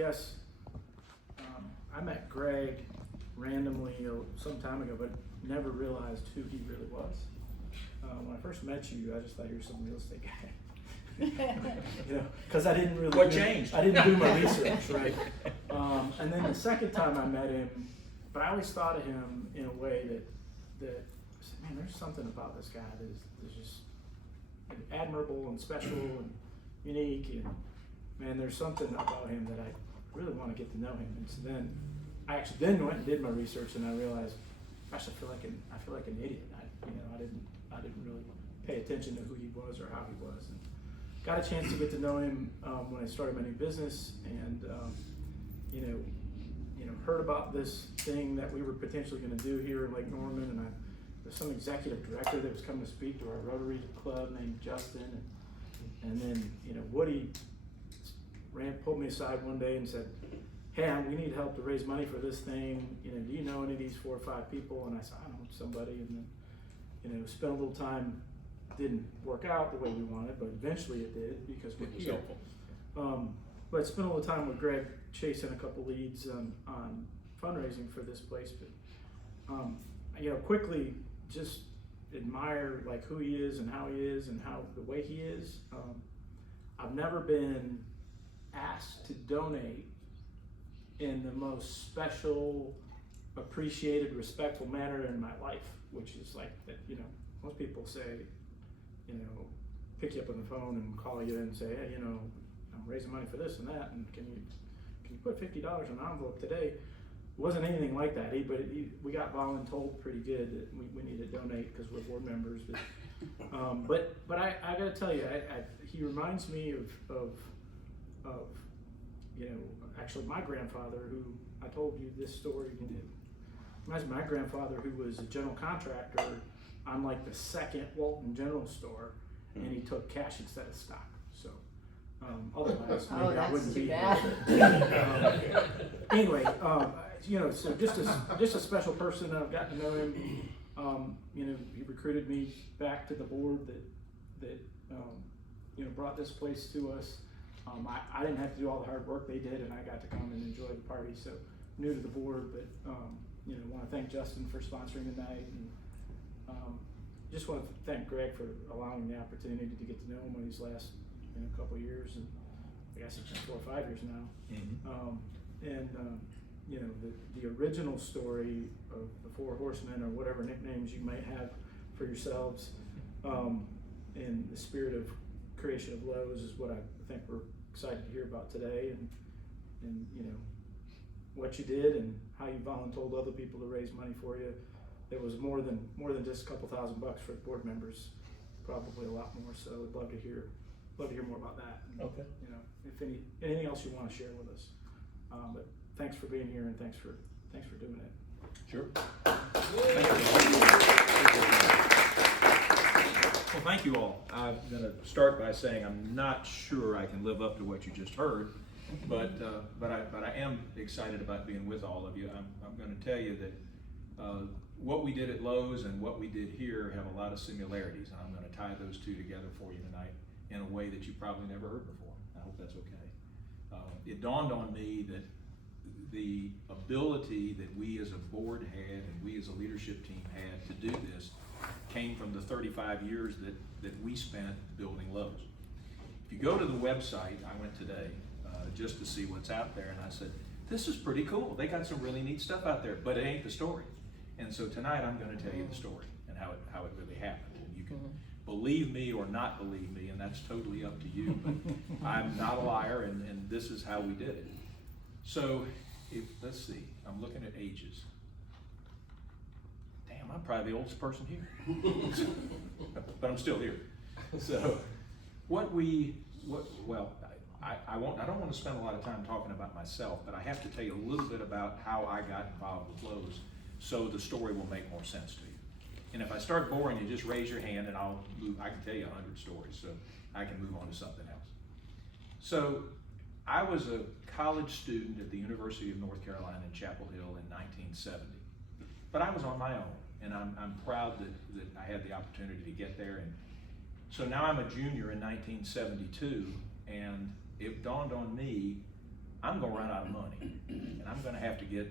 guess I met Greg randomly some time ago, but never realized who he really was. When I first met you, I just thought you were some real estate guy. You know, because I didn't really. What changed? I didn't do my research, right? And then the second time I met him, but I always thought of him in a way that man, there's something about this guy that is just admirable and special and unique, and man, there's something about him that I really want to get to know him. And so then I actually then went and did my research, and I realized, gosh, I feel like an idiot. I didn't really pay attention to who he was or how he was, and got a chance to get to know him when I started my new business, and heard about this thing that we were potentially going to do here in Lake Norman, and there's some executive director that was coming to speak to our Rotary Club named Justin, and then Woody pulled me aside one day and said, "Hey, we need help to raise money for this thing. Do you know any of these 4 or 5 people?" And I said, "I know somebody." And then spent a little time. Didn't work out the way we wanted, but eventually it did because we're here. But spent a little time with Greg chasing a couple leads on fundraising for this place. But quickly just admire like who he is and how he is and how the way he is. I've never been asked to donate in the most special, appreciated, respectful manner in my life, which is like that. Most people say, pick you up on the phone and call you and say, "Hey, I'm raising money for this and that, and can you put $50 in an envelope today?" It wasn't anything like that. We got voluntold pretty good that we need to donate because we're board members. But I got to tell you, he reminds me of actually my grandfather, who I told you this story. Reminds me of my grandfather, who was a general contractor on like the second Walton General Store, and he took cash instead of stock. So otherwise maybe I wouldn't be here. Anyway, so just a special person. I've gotten to know him. He recruited me back to the board that brought this place to us. I didn't have to do all the hard work they did, and I got to come and enjoy the party. So new to the board, but want to thank Justin for sponsoring tonight, and just want to thank Greg for allowing the opportunity to get to know him in these last couple of years, and I guess it's been 4 or 5 years now. Mm-hmm. The original story of the 4 Horsemen, or whatever nicknames you might have for yourselves, in the spirit of creation of Lowe's, is what I think we're excited to hear about today, and what you did and how you voluntold other people to raise money for you. It was more than just a couple $1,000 for the board members, probably a lot more. So I'd love to hear more about that. And, okay. If anything else you want to share with us. But thanks for being here, and thanks for doing it. Sure. Well, thank you all. I'm going to start by saying I'm not sure I can live up to what you just heard, but I am excited about being with all of you. I'm going to tell you that what we did at Lowe's and what we did here have a lot of similarities, and I'm going to tie those two together for you tonight in a way that you probably never heard before. I hope that's okay. It dawned on me that the ability that we as a board had and we as a leadership team had to do this came from the 35 years that we spent building Lowe's. If you go to the website, I went today just to see what's out there, and I said, this is pretty cool. They got some really neat stuff out there, but it ain't the story. And so tonight I'm going to tell you the story and how it really happened. And you can believe me or not believe me, and that's totally up to you, but I'm not a liar, and this is how we did it. So let's see, I'm looking at ages. Damn, I'm probably the oldest person here. But I'm still here. So I don't want to spend a lot of time talking about myself, but I have to tell you a little bit about how I got involved with Lowe's so the story will make more sense to you. And if I start boring you, just raise your hand and I can tell you 100 stories, so I can move on to something else. So I was a college student at the University of North Carolina in Chapel Hill in 1970. But I was on my own, and I'm proud that I had the opportunity to get there. And so now I'm a junior in 1972, and it dawned on me I'm gonna run out of money, and I'm gonna have to get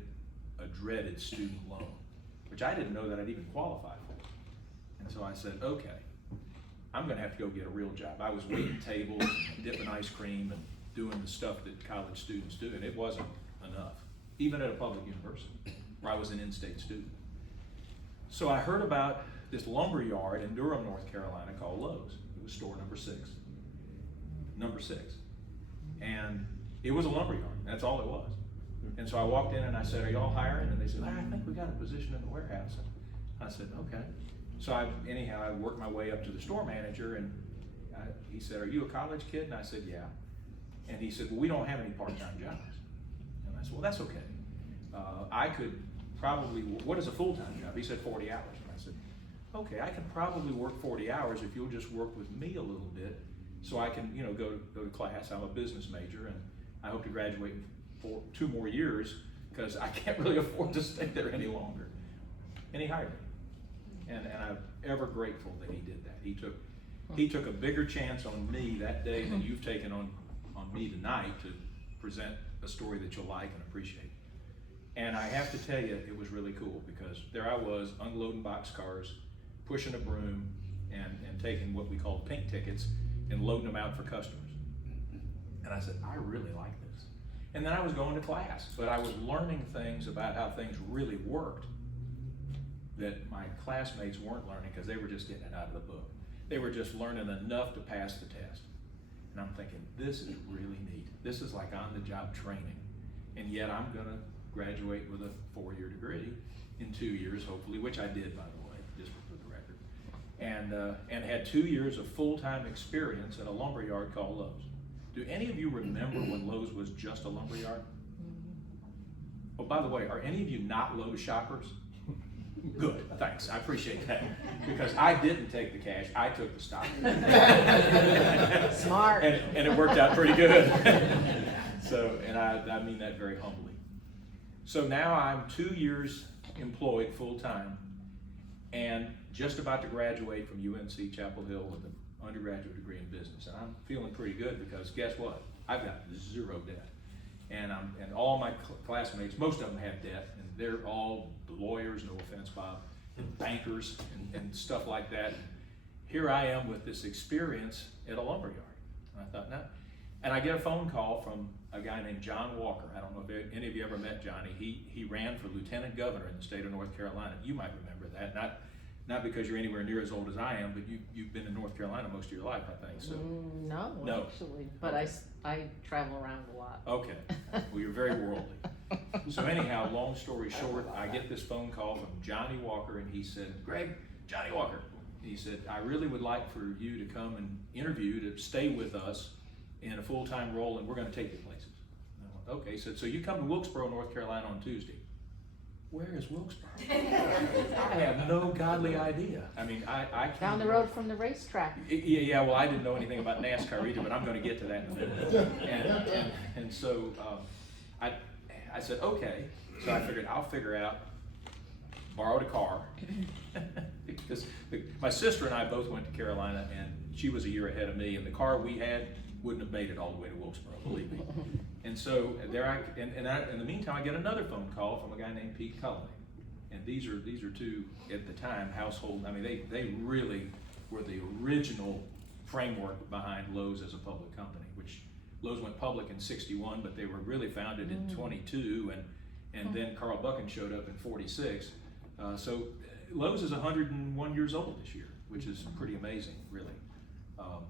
a dreaded student loan, which I didn't know that I'd even qualify for. And so I said, okay, I'm gonna have to go get a real job. I was waiting tables, dipping ice cream, and doing the stuff that college students do, and it wasn't enough, even at a public university, where I was an in-state student. So I heard about this lumber yard in Durham, North Carolina called Lowe's. It was store number 6. And it was a lumber yard, that's all it was. And so I walked in and I said, are y'all hiring? And they said, I think we got a position in the warehouse. And I said, okay. So I worked my way up to the store manager, and he said, are you a college kid? And I said, yeah. And he said, well, we don't have any part-time jobs. And I said, well, that's okay. I could probably, what is a full-time job? He said 40 hours. And I said, okay, I can probably work 40 hours if you'll just work with me a little bit so I can, go to class. I'm a business major, and I hope to graduate for 2 more years because I can't really afford to stay there any longer. And he hired me. And I'm ever grateful that he did that. He took a bigger chance on me that day than you've taken on me tonight to present a story that you'll like and appreciate. And I have to tell you, it was really cool because there I was unloading boxcars, pushing a broom, and taking what we call pink tickets and loading them out for customers. And I said, I really like this. And then I was going to class, but I was learning things about how things really worked that my classmates weren't learning because they were just getting it out of the book. They were just learning enough to pass the test. And I'm thinking, this is really neat. This is like on-the-job training. And yet I'm gonna graduate with a 4-year degree in 2 years, hopefully, which I did, by the way, just for the record. And had 2 years of full-time experience at a lumber yard called Lowe's. Do any of you remember when Lowe's was just a lumber yard? Oh, by the way, are any of you not Lowe's shoppers? Good, thanks, I appreciate that. Because I didn't take the cash, I took the stock. Smart. And it worked out pretty good. So, and I mean that very humbly. So now I'm 2 years employed full-time and just about to graduate from UNC Chapel Hill with an undergraduate degree in business. And I'm feeling pretty good because guess what? I've got 0 debt. And all my classmates, most of them have debt, and they're all lawyers, no offense, Bob, and bankers and stuff like that. And here I am with this experience at a lumber yard. And I thought, no. And I get a phone call from a guy named John Walker. I don't know if any of you ever met Johnny. He ran for lieutenant governor in the state of North Carolina. You might remember that. Not because you're anywhere near as old as I am, but you've been in North Carolina most of your life, I think. So No, actually, but Okay. I travel around a lot. Okay, well, you're very worldly. So anyhow, long story short, I get this phone call from Johnny Walker, and he said, Greg, Johnny Walker, he said, I really would like for you to come and interview to stay with us in a full-time role, and we're gonna take you places. And I went, okay, so you come to Wilkesboro, North Carolina on Tuesday. Where is Wilkesboro? I have no godly idea. I mean, I can't. Down the road from the racetrack. Yeah, well, I didn't know anything about NASCAR either, but I'm going to get to that in a minute. And so I said, okay. So I figured I'll figure out, borrowed a car. Because my sister and I both went to Carolina, and she was a year ahead of me, and the car we had wouldn't have made it all the way to Wilkesboro, believe me. And so in the meantime, I get another phone call from a guy named Pete Cullen. And these are 2 at the time household. I mean, they really were the original framework behind Lowe's as a public company. Which Lowe's went public in '61, but they were really founded in '22, and then Carl Buchan showed up in '46. So Lowe's is 101 years old this year, which is pretty amazing, really.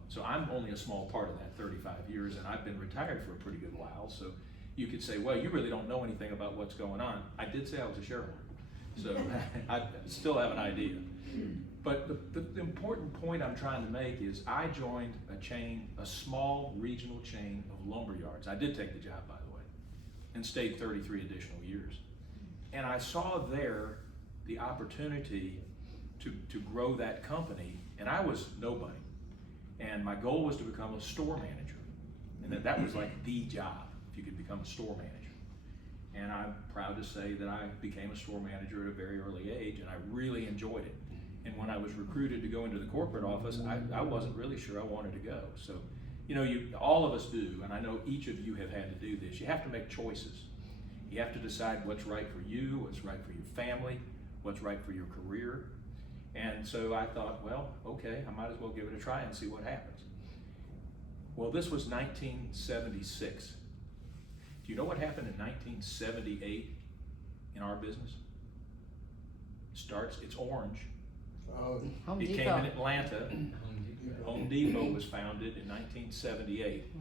So I'm only a small part of that 35 years, and I've been retired for a pretty good while. So you could say, well, you really don't know anything about what's going on. I did say I was a shareholder, so I still have an idea. But the important point I'm trying to make is I joined a small regional chain of lumber yards. I did take the job, by the way, and stayed 33 additional years. And I saw there the opportunity to grow that company, and I was nobody. And my goal was to become a store manager. And that was like the job, if you could become a store manager. And I'm proud to say that I became a store manager at a very early age, and I really enjoyed it. And when I was recruited to go into the corporate office, I wasn't really sure I wanted to go. So You know, all of us do, and I know each of you have had to do this. You have to make choices. You have to decide what's right for you, what's right for your family, what's right for your career. And so I thought, well, okay, I might as well give it a try and see what happens. Well, this was 1976. Do you know what happened in 1978 in our business? It's orange. Home It Depot. came in Atlanta. Home Depot was founded in 1978,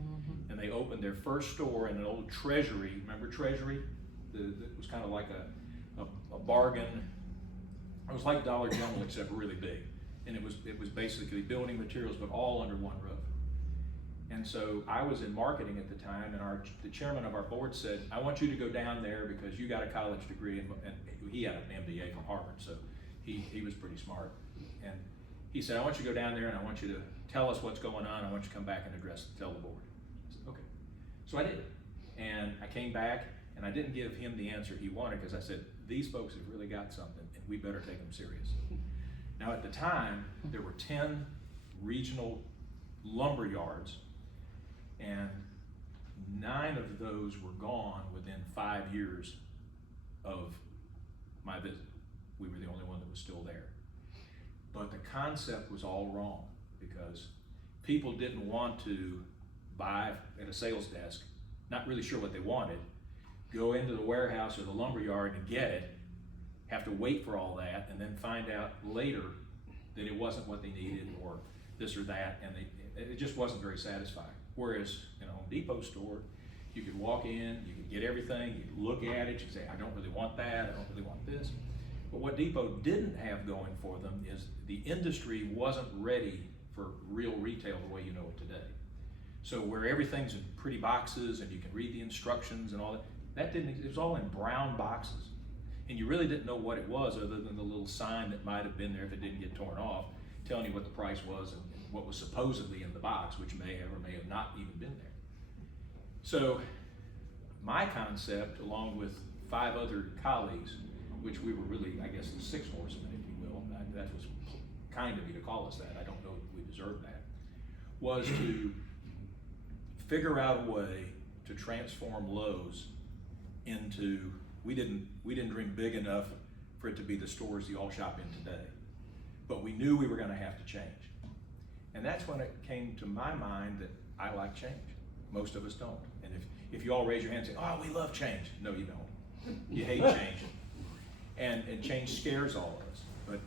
and they opened their first store in an old Treasury. Remember Treasury? It was kind of like a bargain. It was like Dollar General except really big, and it was basically building materials, but all under one roof. And so I was in marketing at the time, and the chairman of our board said, "I want you to go down there because you got a college degree," and he had an MBA from Harvard, so he was pretty smart. And he said, "I want you to go down there and I want you to tell us what's going on. I want you to come back and tell the board." I said, "Okay." So I did. And I came back and I didn't give him the answer he wanted because I said, "These folks have really got something and we better take them serious." Now at the time, there were 10 regional lumber yards, and 9 of those were gone within 5 years of my visit. We were the only one that was still there. But the concept was all wrong because people didn't want to buy at a sales desk, not really sure what they wanted, go into the warehouse or the lumber yard and get it, have to wait for all that, and then find out later that it wasn't what they needed or this or that, and it just wasn't very satisfying. Whereas in a Home Depot store, you could walk in, you could get everything, you could look at it, you could say, "I don't really want that, I don't really want this." But what Depot didn't have going for them is the industry wasn't ready for real retail the way you know it today. So where everything's in pretty boxes and you can read the instructions and all that didn't, it was all in brown boxes. And you really didn't know what it was other than the little sign that might have been there if it didn't get torn off, telling you what the price was and what was supposedly in the box, which may have or may have not even been there. So my concept, along with 5 other colleagues, which we were really, I guess, the 6 horsemen, if you will, that was kind of you to call us that, I don't know if we deserve that, was to figure out a way to transform Lowe's into, we didn't dream big enough for it to be the stores you all shop in today, but we knew we were going to have to change. And that's when it came to my mind that I like change. Most of us don't. And if you all raise your hand and say, "Oh, we love change," no, you don't. You hate change. And change scares all of us. But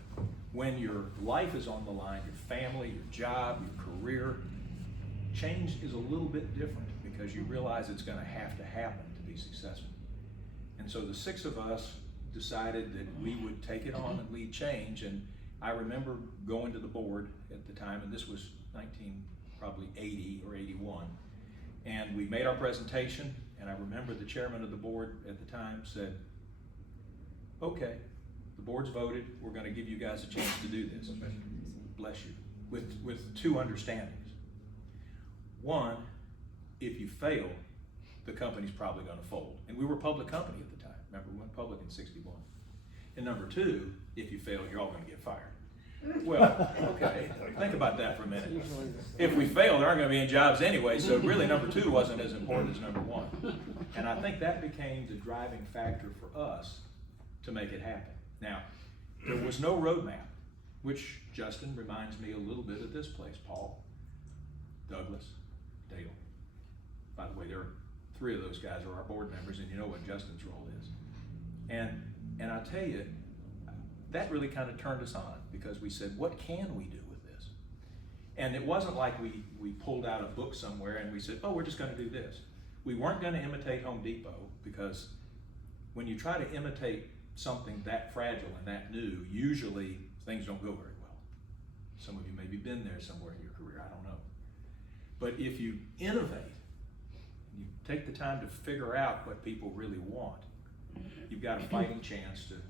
when your life is on the line, your family, your job, your career, change is a little bit different because you realize it's going to have to happen to be successful. And so the 6 of us decided that we would take it on and lead change. And I remember going to the board at the time, and this was probably 80 or 81. And we made our presentation, and I remember the chairman of the board at the time said, "Okay, the board's voted, we're gonna give you guys a chance to do this." Bless you. With 2 understandings. One, if you fail, the company's probably gonna fold. And we were a public company at the time. Remember, we went public in 61. And number 2, if you fail, you're all gonna get fired. Well, okay, think about that for a minute. If we fail, there aren't gonna be any jobs anyway, so really number 2 wasn't as important as number 1. And I think that became the driving factor for us to make it happen. Now, there was no roadmap, which, Justin, reminds me a little bit of this place. Paul, Douglas, Dale. By the way, there are 3 of those guys are our board members, and you know what Justin's role is. And I'll tell you, that really kind of turned us on because we said, what can we do with this? And it wasn't like we pulled out a book somewhere and we said, "Oh, we're just gonna do this." We weren't gonna imitate Home Depot because when you try to imitate something that fragile and that new, usually things don't go very well. Some of you maybe been there somewhere in your career, I don't know. But if you innovate, you take the time to figure out what people really want, you've got a fighting chance to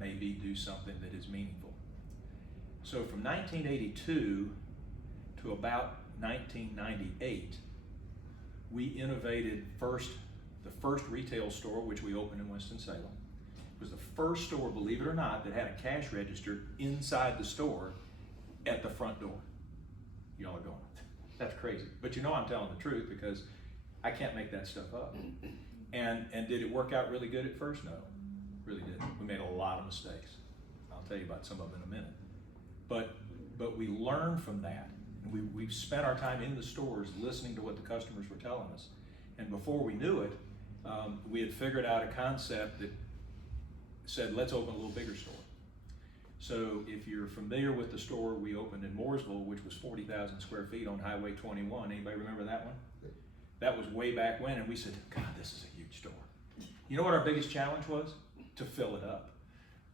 maybe do something that is meaningful. So from 1982 to about 1998, we innovated the first retail store, which we opened in Winston-Salem. It was the first store, believe it or not, that had a cash register inside the store at the front door. Y'all are going. That's crazy. But you know I'm telling the truth because I can't make that stuff up. And did it work out really good at first? No, really didn't. We made a lot of mistakes. I'll tell you about some of them in a minute. But we learned from that. And we've spent our time in the stores listening to what the customers were telling us. And before we knew it, we had figured out a concept that said, let's open a little bigger store. So if you're familiar with the store we opened in Mooresville, which was 40,000 square feet on Highway 21, anybody remember that one? That was way back when, and we said, God, this is a huge store. You know what our biggest challenge was? To fill it up.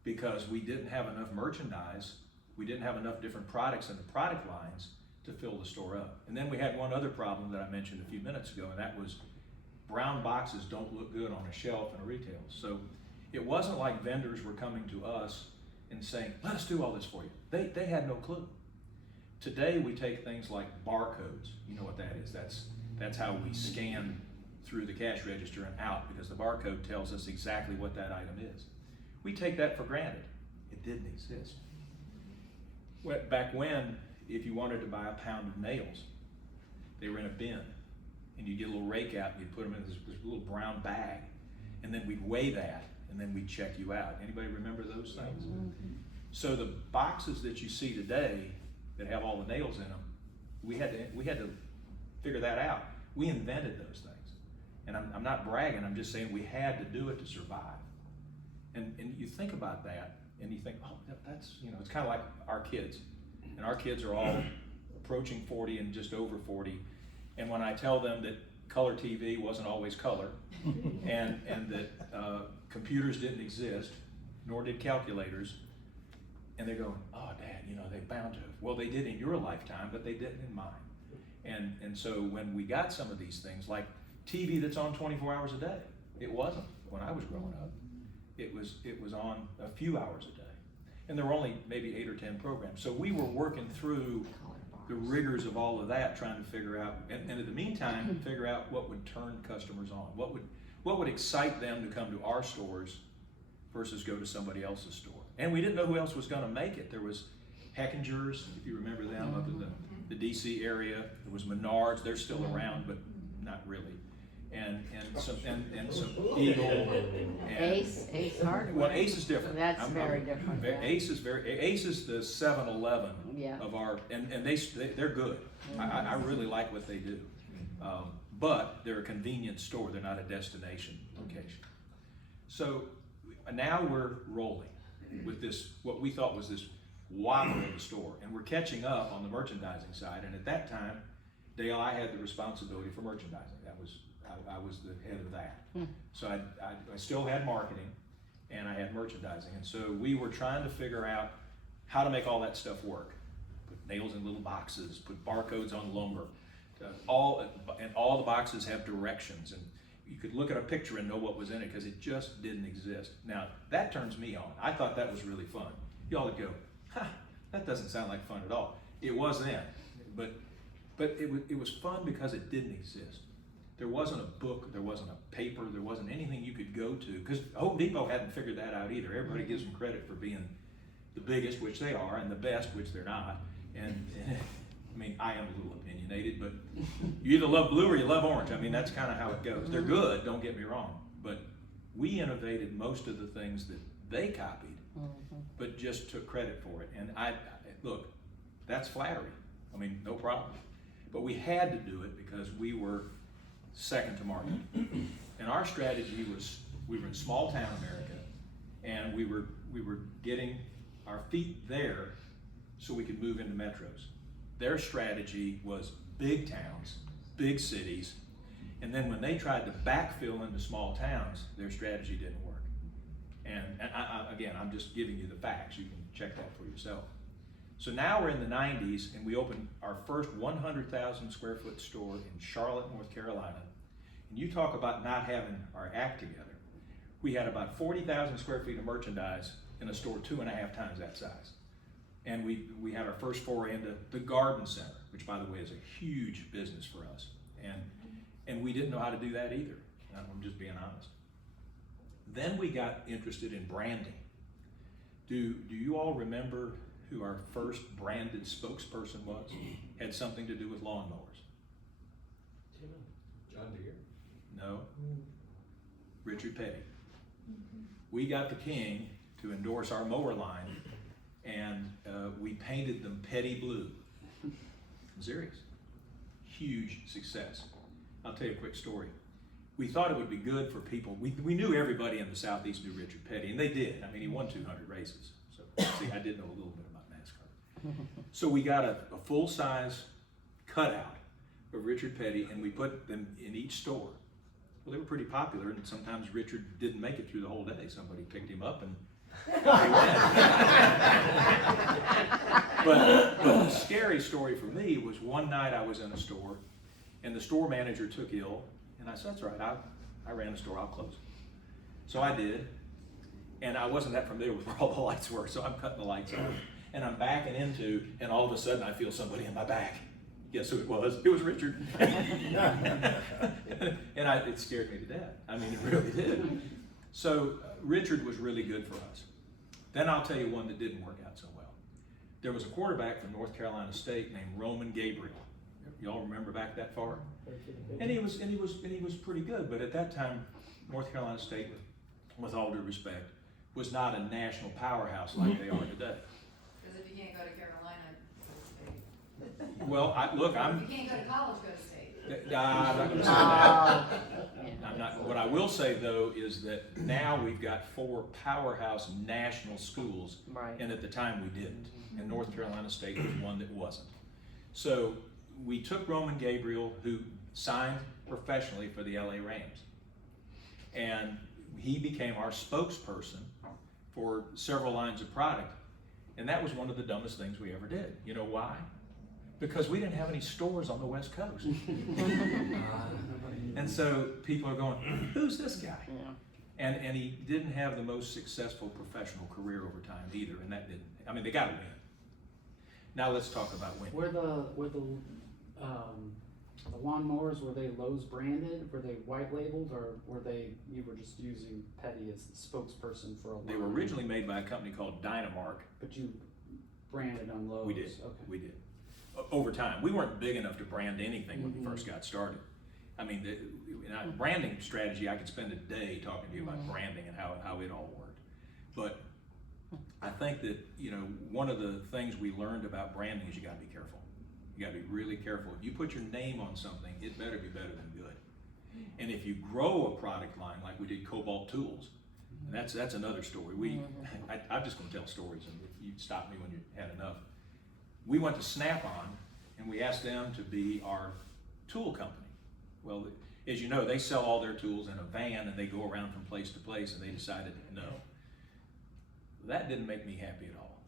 Because we didn't have enough merchandise, we didn't have enough different products in the product lines to fill the store up. And then we had one other problem that I mentioned a few minutes ago, and that was brown boxes don't look good on a shelf in a retail. So it wasn't like vendors were coming to us and saying, let us do all this for you. They had no clue. Today we take things like barcodes. You know what that is. That's how we scan through the cash register and out, because the barcode tells us exactly what that item is. We take that for granted. It didn't exist. Back when, if you wanted to buy a pound of nails, they were in a bin, and you'd get a little rake out and you'd put them in this little brown bag, and then we'd weigh that, and then we'd check you out. Anybody remember those things? Mm-hmm. So the boxes that you see today that have all the nails in them, we had to figure that out. We invented those things. And I'm not bragging, I'm just saying we had to do it to survive. And you think about that, and you think, oh, that's, it's kind of like our kids. And our kids are all approaching 40 and just over 40. And when I tell them that color TV wasn't always color, and that computers didn't exist, nor did calculators, and they're going, oh, Dad, they bound to have. Well, they did in your lifetime, but they didn't in mine. And so when we got some of these things, like TV that's on 24 hours a day, it wasn't when I was growing up. It was on a few hours a day. And there were only maybe 8 or 10 programs. So we were working through the rigors of all of that, trying to figure out, and in the meantime, figure out what would turn customers on, what would excite them to come to our stores versus go to somebody else's store. And we didn't know who else was going to make it. There was Heckinger's, if you remember them, up in the DC area. There was Menards. They're still around, but not really. And some Eagle. And Ace Hardware. Well, Ace is different. That's very different. Yeah. Ace is the 7-Eleven of our, and they're good. I really like what they do. But they're a convenience store. They're not a destination location. So now we're rolling with this, what we thought was this whopper of a store, and we're catching up on the merchandising side. And at that time, Dale, I had the responsibility for merchandising. I was the head of that. So I still had marketing, and I had merchandising. And so we were trying to figure out how to make all that stuff work. Put nails in little boxes, put barcodes on lumber. All the boxes have directions, and you could look at a picture and know what was in it because it just didn't exist. Now, that turns me on. I thought that was really fun. Y'all would go, that doesn't sound like fun at all. It was then, but it was fun because it didn't exist. There wasn't a book, there wasn't a paper, there wasn't anything you could go to, because Home Depot hadn't figured that out either. Everybody gives them credit for being the biggest, which they are, and the best, which they're not. And I mean, I am a little opinionated, but you either love blue or you love orange. I mean, that's kind of how it goes. They're good, don't get me wrong, but we innovated most of the things that they copied, but just took credit for it. And look, that's flattery. I mean, no problem. But we had to do it because we were second to market. And our strategy was, we were in small town America, and we were getting our feet there so we could move into metros. Their strategy was big towns, big cities, and then when they tried to backfill into small towns, their strategy didn't work. And again, I'm just giving you the facts. You can check that for yourself. So now we're in the 90s, and we opened our first 100,000 square foot store in Charlotte, North Carolina. And you talk about not having our act together. We had about 40,000 square feet of merchandise in a store 2.5 times that size. And we had our first foray into the garden center, which by the way is a huge business for us. And we didn't know how to do that either. I'm just being honest. Then we got interested in branding. Do you all remember who our first branded spokesperson was? Had something to do with lawnmowers. John Deere. No. Richard Petty. We got the king to endorse our mower line, and we painted them Petty Blue. I'm serious. Huge success. I'll tell you a quick story. We thought it would be good for people. We knew everybody in the Southeast knew Richard Petty, and they did. I mean, he won 200 races. So, see, I did know a little bit about NASCAR. So we got a full-size cutout of Richard Petty, and we put them in each store. Well, they were pretty popular, and sometimes Richard didn't make it through the whole day. Somebody picked him up and he went. But the scary story for me was one night I was in a store, and the store manager took ill, and I said, that's right, I ran the store, I'll close it. So I did, and I wasn't that familiar with where all the lights were, so I'm cutting the lights off, and I'm backing into, and all of a sudden I feel somebody in my back. Guess who it was? It was Richard. And it scared me to death. I mean, it really did. So Richard was really good for us. Then I'll tell you one that didn't work out so well. There was a quarterback from North Carolina State named Roman Gabriel. Y'all remember back that far? And he was pretty good, but at that time, North Carolina State, with all due respect, was not a national powerhouse like they are today. Because if you can't go to Carolina, go to state. Well, If you can't go to college, go to state. I'm not going to say that. I'm not. What I will say though is that now we've got 4 powerhouse national schools, Right. and at the time we didn't. And North Carolina State was one that wasn't. So we took Roman Gabriel, who signed professionally for the LA Rams, and he became our spokesperson for several lines of product. And that was one of the dumbest things we ever did. You know why? Because we didn't have any stores on the West Coast. And so people are going, who's this guy? Yeah. And he didn't have the most successful professional career over time either, and that didn't, I mean, they got to win. Now let's talk about winning. Were the lawnmowers, were they Lowe's branded? Were they white labeled, or you were just using Petty as the spokesperson for a line? They were originally made by a company called Dynamark. But you branded on Lowe's? We did, Okay. we did. Over time, we weren't big enough to brand anything when we first got started. I mean, branding strategy, I could spend a day talking to you about branding and how it all worked. But I think that, one of the things we learned about branding is you gotta be careful. You gotta be really careful. If you put your name on something, it better be better than good. And if you grow a product line like we did Cobalt Tools, and that's another story. I'm just gonna tell stories, and if you stop me when you had enough. We went to Snap-on and we asked them to be our tool company. Well, as you know, they sell all their tools in a van and they go around from place to place, and they decided no. That didn't make me happy at all.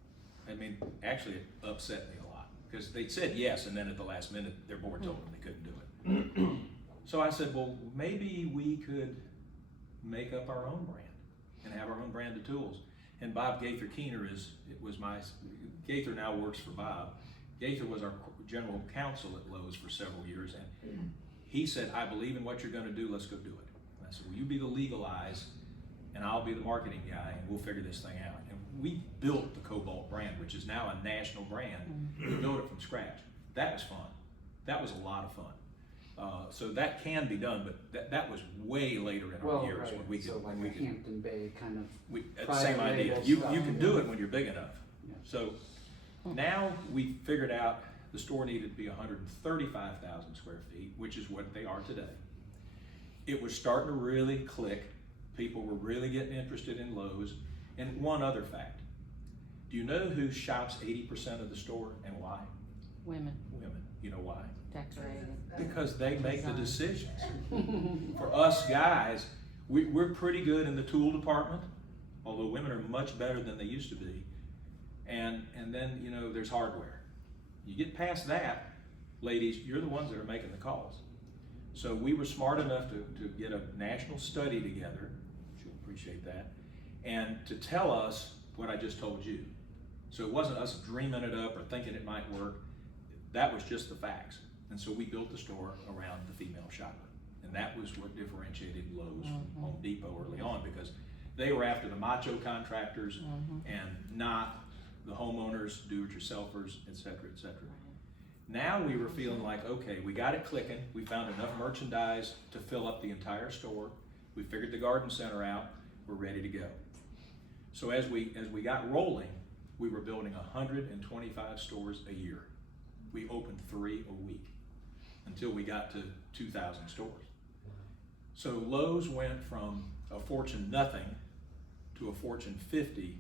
I mean, actually it upset me a lot, because they said yes, and then at the last minute their board told them they couldn't do it. So I said, well, maybe we could make up our own brand and have our own brand of tools. And Bob Gaither Keener Gaither now works for Bob. Gaither was our general counsel at Lowe's for several years, and he said, I believe in what you're gonna do, let's go do it. And I said, well, you be the legal eyes, and I'll be the marketing guy, and we'll figure this thing out. And we built the Cobalt brand, which is now a national brand. We built it from scratch. That was fun. That was a lot of fun. So that can be done, but that was way later in our years when we could. So like a Hampton Bay kind of. The same private idea. label You stuff. can do it when you're big enough. Yeah. So now we figured out the store needed to be 135,000 square feet, which is what they are today. It was starting to really click. People were really getting interested in Lowe's. And one other fact. Do you know who shops 80% of the store and why? Women, Women. You know why? decorating. Because they make the decisions. For us guys, we're pretty good in the tool department, although women are much better than they used to be. And then, there's hardware. You get past that, ladies, you're the ones that are making the calls. So we were smart enough to get a national study together, which you'll appreciate that, and to tell us what I just told you. So it wasn't us dreaming it up or thinking it might work. That was just the facts. And so we built the store around the female shopper. And that was what differentiated Lowe's from Home Depot early on, because they were after the macho contractors and not the homeowners, do-it-yourselfers, et cetera, et cetera. Now we were feeling like, okay, we got it clicking. We found enough merchandise to fill up the entire store. We figured the garden center out. We're ready to go. So as we got rolling, we were building 125 stores a year. We opened 3 a week until we got to 2,000 stores. So Lowe's went from a fortune nothing to a fortune 50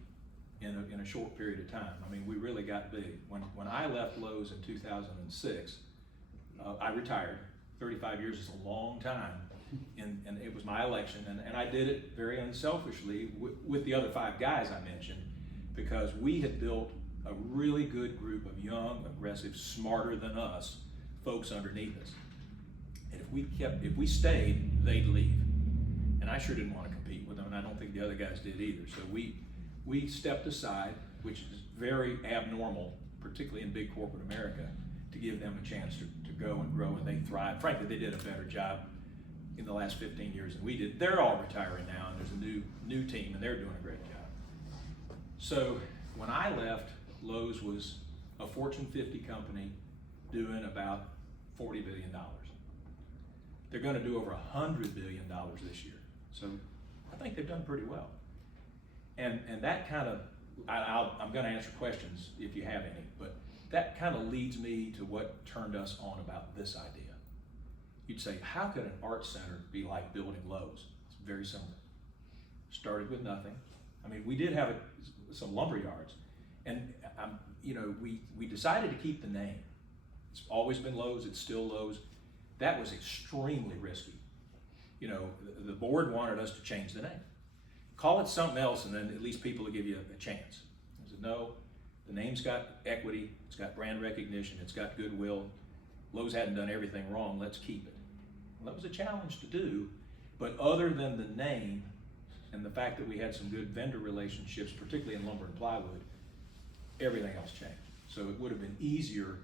in a short period of time. I mean, we really got big. When I left Lowe's in 2006, I retired. 35 years is a long time, and it was my election, and I did it very unselfishly with the other 5 guys I mentioned, because we had built a really good group of young, aggressive, smarter than us folks underneath us. And if we stayed, they'd leave. And I sure didn't want to compete with them, and I don't think the other guys did either. So we stepped aside, which is very abnormal, particularly in big corporate America, to give them a chance to go and grow, and they thrived. Frankly, they did a better job in the last 15 years than we did. They're all retiring now, and there's a new team, and they're doing a great job. So when I left, Lowe's was a Fortune 50 company doing about $40 billion. They're going to do over $100 billion this year. So I think they've done pretty well. And that kind of, I'm going to answer questions if you have any, but that kind of leads me to what turned us on about this idea. You'd say, how could an art center be like building Lowe's? It's very simple. Started with nothing. I mean, we did have some lumber yards, and we decided to keep the name. It's always been Lowe's. It's still Lowe's. That was extremely risky. You know, the board wanted us to change the name. Call it something else, and then at least people will give you a chance. I said, no, the name's got equity, it's got brand recognition, it's got goodwill. Lowe's hadn't done everything wrong, let's keep it. Well, that was a challenge to do, but other than the name and the fact that we had some good vendor relationships, particularly in lumber and plywood, everything else changed. So it would have been easier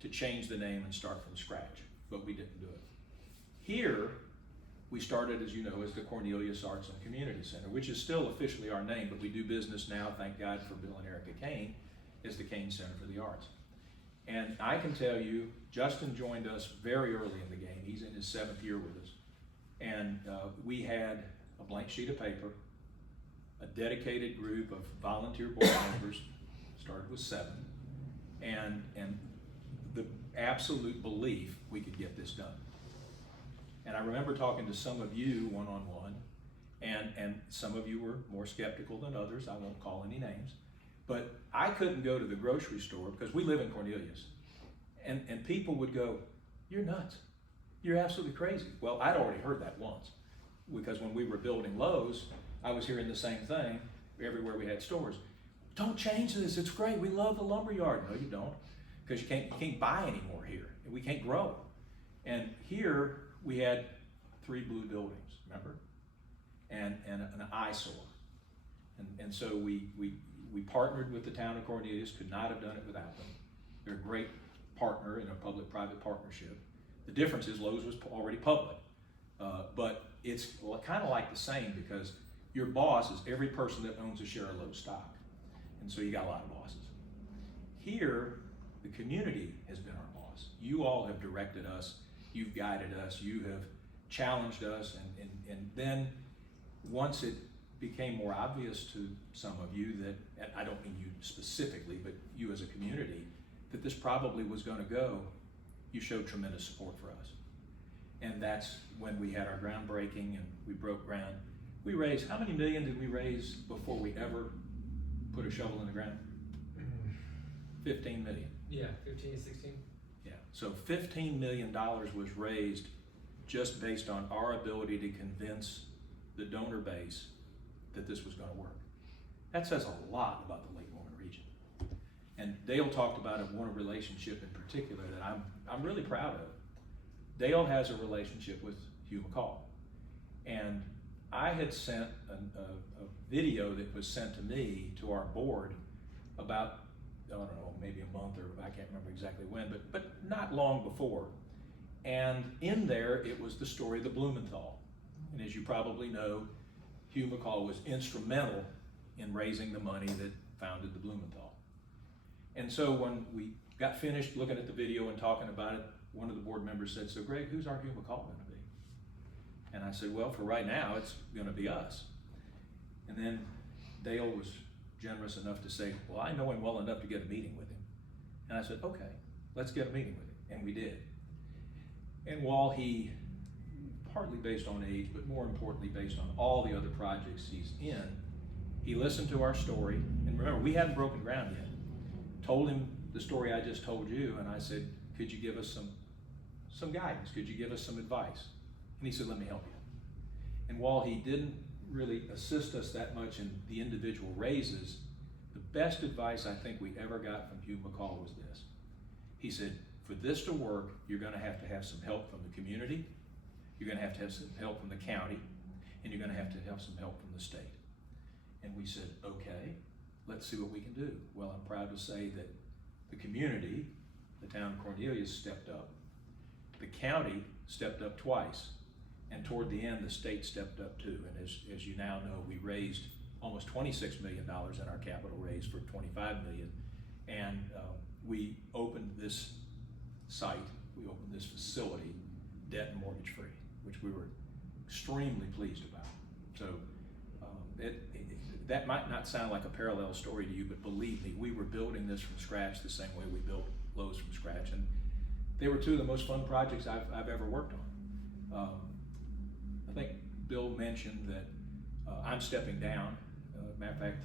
to change the name and start from scratch, but we didn't do it. Here, we started, as you know, as the Cornelius Arts and Community Center, which is still officially our name, but we do business now, thank God for Bill and Erica Kane, as the Kane Center for the Arts. And I can tell you, Justin joined us very early in the game. He's in his 7th year with us. And we had a blank sheet of paper, a dedicated group of volunteer board members, started with 7, and the absolute belief we could get this done. And I remember talking to some of you one-on-one, and some of you were more skeptical than others. I won't call any names. But I couldn't go to the grocery store, because we live in Cornelius, and people would go, you're nuts. You're absolutely crazy. Well, I'd already heard that once, because when we were building Lowe's, I was hearing the same thing everywhere we had stores. Don't change this, it's great, we love the lumber yard. No, you don't, because you can't buy anymore here, and we can't grow. And here, we had 3 blue buildings, remember? And an eyesore. And so we partnered with the town of Cornelius, could not have done it without them. They're a great partner in a public-private partnership. The difference is Lowe's was already public, but it's kind of like the same, because your boss is every person that owns a share of Lowe's stock. And so you got a lot of bosses. Here, the community has been our boss. You all have directed us. You've guided us, you have challenged us, and then once it became more obvious to some of you that, and I don't mean you specifically, but you as a community, that this probably was going to go, you showed tremendous support for us. And that's when we had our groundbreaking and we broke ground. We raised, how many million did we raise before we ever put a shovel in the ground? 15 million. Yeah, 15, 16. Yeah, so $15 million was raised just based on our ability to convince the donor base that this was going to work. That says a lot about the Lake Norman region. And Dale talked about one relationship in particular that I'm really proud of. Dale has a relationship with Hugh McCall. And I had sent a video that was sent to me, to our board, about, I don't know, maybe a month, or I can't remember exactly when, but not long before. And in there, it was the story of the Blumenthal. And as you probably know, Hugh McCall was instrumental in raising the money that founded the Blumenthal. And so when we got finished looking at the video and talking about it, one of the board members said, "So Greg, who's our Hugh McCall gonna be?" And I said, "Well, for right now, it's gonna be us." And then Dale was generous enough to say, "Well, I know him well enough to get a meeting with him." And I said, "Okay, let's get a meeting with him." And we did. And while he, partly based on age, but more importantly based on all the other projects he's in, he listened to our story. And remember, we hadn't broken ground yet. Told him the story I just told you, and I said, "Could you give us some guidance? Could you give us some advice?" And he said, "Let me help you." And while he didn't really assist us that much in the individual raises, the best advice I think we ever got from Hugh McCall was this. He said, "For this to work, you're gonna have to have some help from the community, you're gonna have to have some help from the county, and you're gonna have to have some help from the state." And we said, "Okay, let's see what we can do." Well, I'm proud to say that the community, the town of Cornelia, stepped up. The county stepped up twice. And toward the end, the state stepped up too. And as you now know, we raised almost $26 million in our capital raise for $25 million. And we opened this site, we opened this facility, debt and mortgage free, which we were extremely pleased about. So that might not sound like a parallel story to you, but believe me, we were building this from scratch the same way we built Lowe's from scratch. And they were two of the most fun projects I've ever worked on. I think Bill mentioned that I'm stepping down, matter of fact,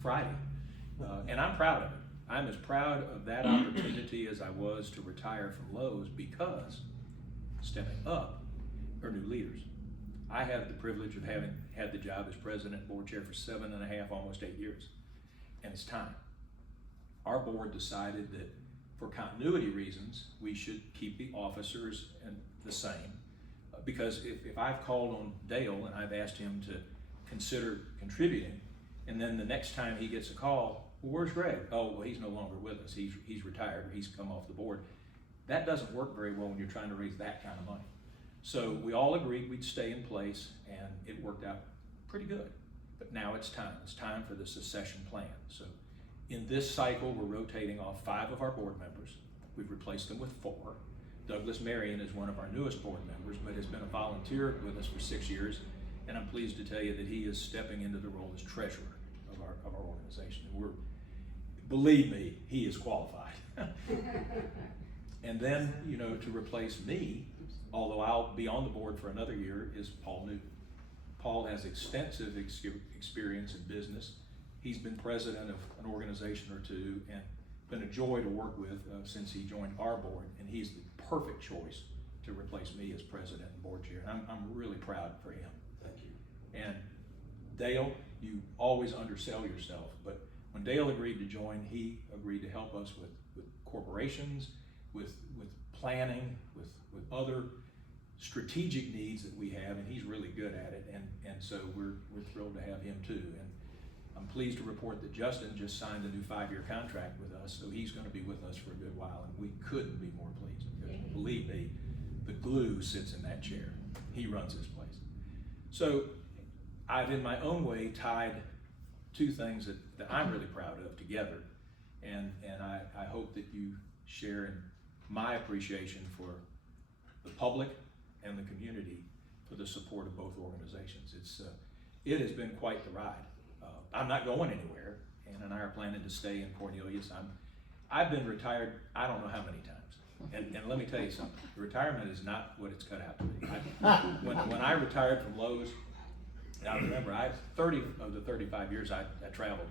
Friday, and I'm proud of it. I'm as proud of that opportunity as I was to retire from Lowe's, because stepping up are new leaders. I have the privilege of having had the job as president and board chair for 7.5, almost 8 years, and it's time. Our board decided that for continuity reasons, we should keep the officers the same. Because if I've called on Dale and I've asked him to consider contributing, and then the next time he gets a call, "Well, where's Greg?" "Oh, well, he's no longer with us. He's retired, or he's come off the board." That doesn't work very well when you're trying to raise that kind of money. So we all agreed we'd stay in place, and it worked out pretty good. But now it's time. It's time for the succession plan. So in this cycle, we're rotating off 5 of our board members. We've replaced them with 4. Douglas Marion is one of our newest board members, but has been a volunteer with us for 6 years, and I'm pleased to tell you that he is stepping into the role as treasurer of our organization. And believe me, he is qualified. And then, to replace me, although I'll be on the board for another year, is Paul Newton. Paul has extensive experience in business. He's been president of an organization or two, and been a joy to work with since he joined our board, and he's the perfect choice to replace me as president and board chair. And I'm really proud for him. Thank you. And Dale, you always undersell yourself, but when Dale agreed to join, he agreed to help us with corporations, with planning, with other strategic needs that we have, and he's really good at it. And so we're thrilled to have him too. And I'm pleased to report that Justin just signed a new 5-year contract with us, so he's going to be with us for a good while, and we couldn't be more pleased, because believe me, the glue sits in that chair. He runs this place. So I've, in my own way, tied 2 things that I'm really proud of together, and I hope that you share in my appreciation for the public and the community for the support of both organizations. It has been quite the ride. I'm not going anywhere. Ann and I are planning to stay in Cornelius. I've been retired I don't know how many times. And let me tell you something, retirement is not what it's cut out to be. When I retired from Lowe's, I remember 30 of the 35 years I traveled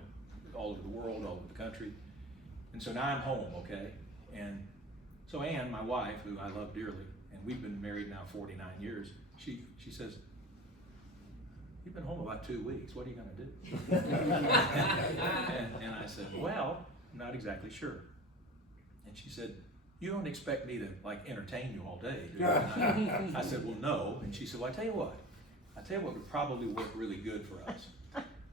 all over the world, all over the country. And so now I'm home, okay? And so Ann, my wife, who I love dearly, and we've been married now 49 years, she says, "You've been home about 2 weeks, what are you gonna do?" and I said, "Well, I'm not exactly sure." And she said, "You don't expect me to entertain you all day, do you?" I said, "Well, no." And she said, "Well, I tell you what would probably work really good for us.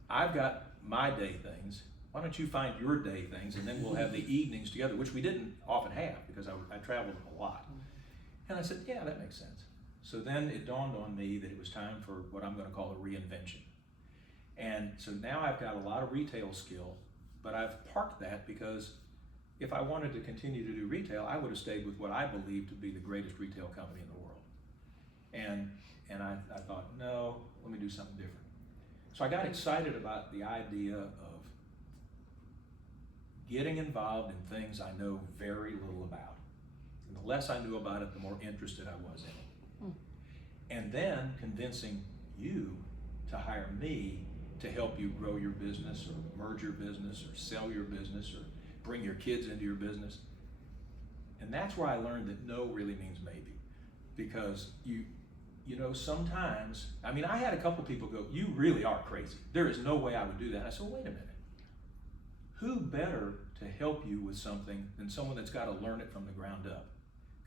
I've got my day things. Why don't you find your day things, and then we'll have the evenings together," which we didn't often have because I traveled a lot. And I said, "Yeah, that makes sense." So then it dawned on me that it was time for what I'm going to call a reinvention. And so now I've got a lot of retail skill, but I've parked that because if I wanted to continue to do retail, I would have stayed with what I believe to be the greatest retail company in the world. And I thought, no, let me do something different. So I got excited about the idea of getting involved in things I know very little about. And the less I knew about it, the more interested I was in it. And then convincing you to hire me to help you grow your business or merge your business or sell your business or bring your kids into your business. And that's where I learned that no really means maybe. Because you know, sometimes, I mean, I had a couple people go, you really are crazy. There is no way I would do that. I said, wait a minute. Who better to help you with something than someone that's got to learn it from the ground up?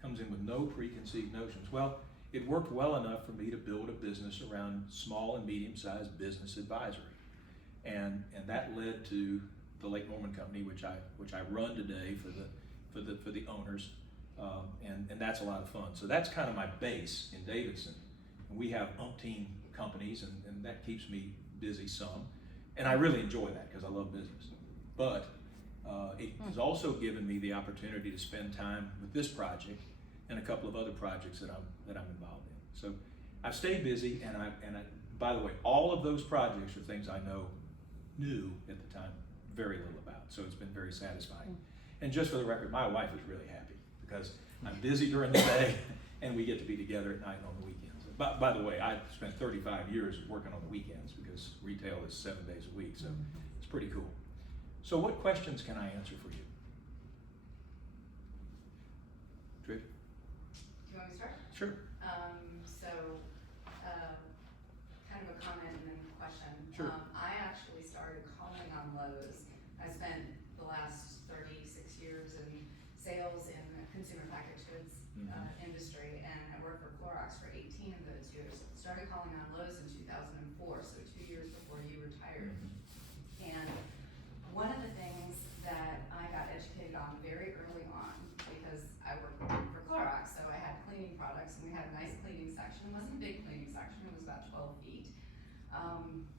Comes in with no preconceived notions. Well, it worked well enough for me to build a business around small and medium-sized business advisory. And that led to the Lake Norman Company, which I run today for the owners. And that's a lot of fun. So that's kind of my base in Davidson. And we have umpteen companies, and that keeps me busy some. And I really enjoy that because I love business. But it has also given me the opportunity to spend time with this project and a couple of other projects that I'm involved in. So I've stayed busy, and by the way, all of those projects are things I knew at the time very little about. So it's been very satisfying. And just for the record, my wife is really happy because I'm busy during the day and we get to be together at night and on the weekends. By the way, I spent 35 years working on the weekends because retail is 7 days a week, so it's pretty cool. So what questions can I answer for you? Trish? Do you want me to start? Sure. Kind of a comment and then a question. Sure. I actually started calling on Lowe's. I spent the last 36 years in sales in the consumer packaged goods industry, and I worked for Clorox for 18 of those years. Started calling on Lowe's in 2004, so 2 years before you retired. And one of the things that I got educated on very early on, because I worked for Clorox, so I had cleaning products, and we had a nice cleaning section. It wasn't a big cleaning section, it was about 12 feet.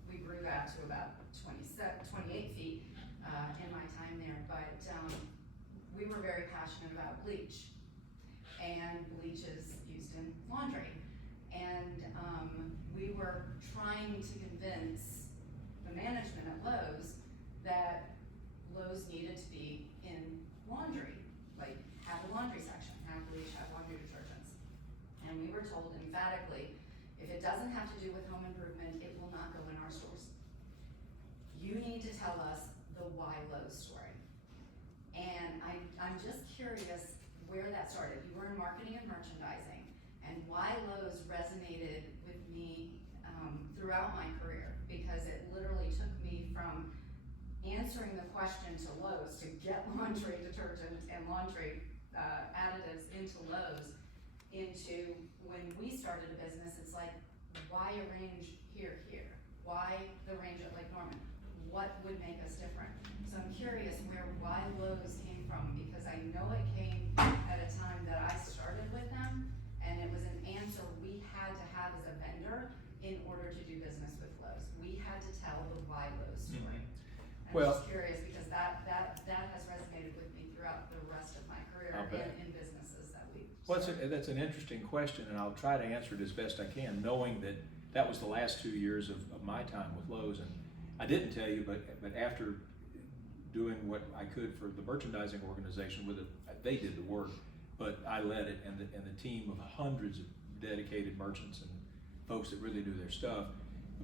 We grew that to about 28 feet in my time there, but we were very passionate about bleach. And bleach is used in laundry. And we were trying to convince the management at Lowe's that Lowe's needed to be in laundry, like have a laundry section, have bleach, have laundry detergents. And we were told emphatically, if it doesn't have to do with home improvement, it will not go in our stores. You need to tell us the why Lowe's story. And I'm just curious where that started. You were in marketing and merchandising, and why Lowe's resonated with me throughout my career, because it literally took me from answering the question to Lowe's to get laundry detergent and laundry additives into Lowe's, into when we started a business, it's like, why a range here? Why the range at Lake Norman? What would make us different? So I'm curious why Lowe's came from, because I know it came at a time that I started with them, and it was an answer we had to have as a vendor in order to do business with Lowe's. We had to tell the why Lowe's story. I'm just curious because that has resonated with me throughout the rest of my career and in businesses that we. Well, that's an interesting question, and I'll try to answer it as best I can, knowing that was the last 2 years of my time with Lowe's. And I didn't tell you, but after doing what I could for the merchandising organization with it, they did the work, but I led it, and the team of hundreds of dedicated merchants and folks that really do their stuff.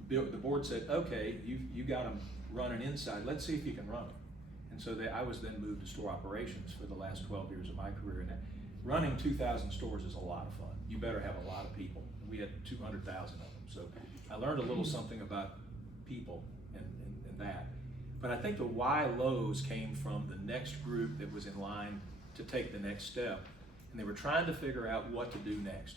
The board said, okay, you got them running inside, let's see if you can run them. And so I was then moved to store operations for the last 12 years of my career. And running 2,000 stores is a lot of fun. You better have a lot of people. We had 200,000 of them. So I learned a little something about people and that. But I think the why Lowe's came from the next group that was in line to take the next step. And they were trying to figure out what to do next.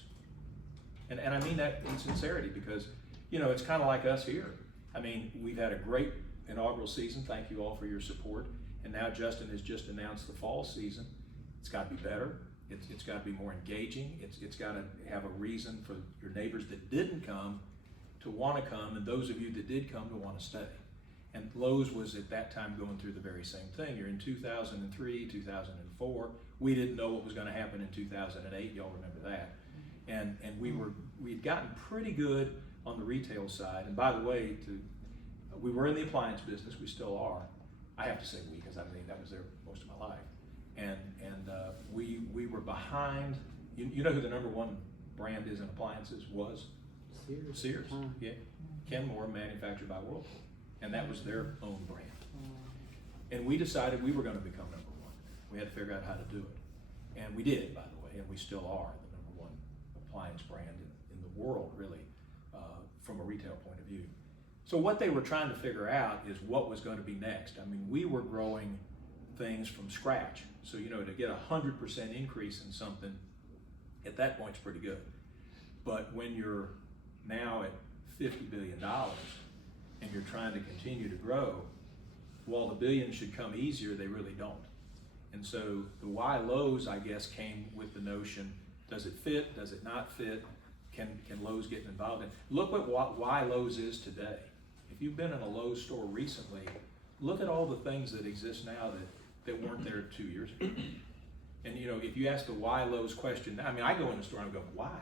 And I mean that in sincerity, because, you know, it's kind of like us here. I mean, we've had a great inaugural season. Thank you all for your support. And now Justin has just announced the fall season. It's got to be better. It's got to be more engaging. It's got to have a reason for your neighbors that didn't come to want to come, and those of you that did come to want to stay. And Lowe's was at that time going through the very same thing. You're in 2003, 2004. We didn't know what was going to happen in 2008. Y'all remember that? And we'd gotten pretty good on the retail side. And by the way, we were in the appliance business. We still are. I have to say we, because I mean that was there most of my life. And we were behind. You know who the number one brand is in appliances was? Sears. Yeah. Kenmore, manufactured by Whirlpool, and that was their own brand. And we decided we were going to become number one. We had to figure out how to do it, and we did, by the way, and we still are the number one appliance brand in the world, really, from a retail point of view. So what they were trying to figure out is what was going to be next. I mean, we were growing things from scratch, so you know, to get 100% increase in something at that point is pretty good. But when you're now at $50 billion and you're trying to continue to grow, while the billions should come easier, they really don't. And so the why Lowe's, I guess, came with the notion, does it fit, does it not fit, can Lowe's get involved in? Look at why Lowe's is today. If you've been in a Lowe's store recently, look at all the things that exist now that weren't there 2 years ago. And you know, if you ask the why Lowe's question, I mean, I go in the store and I go, why?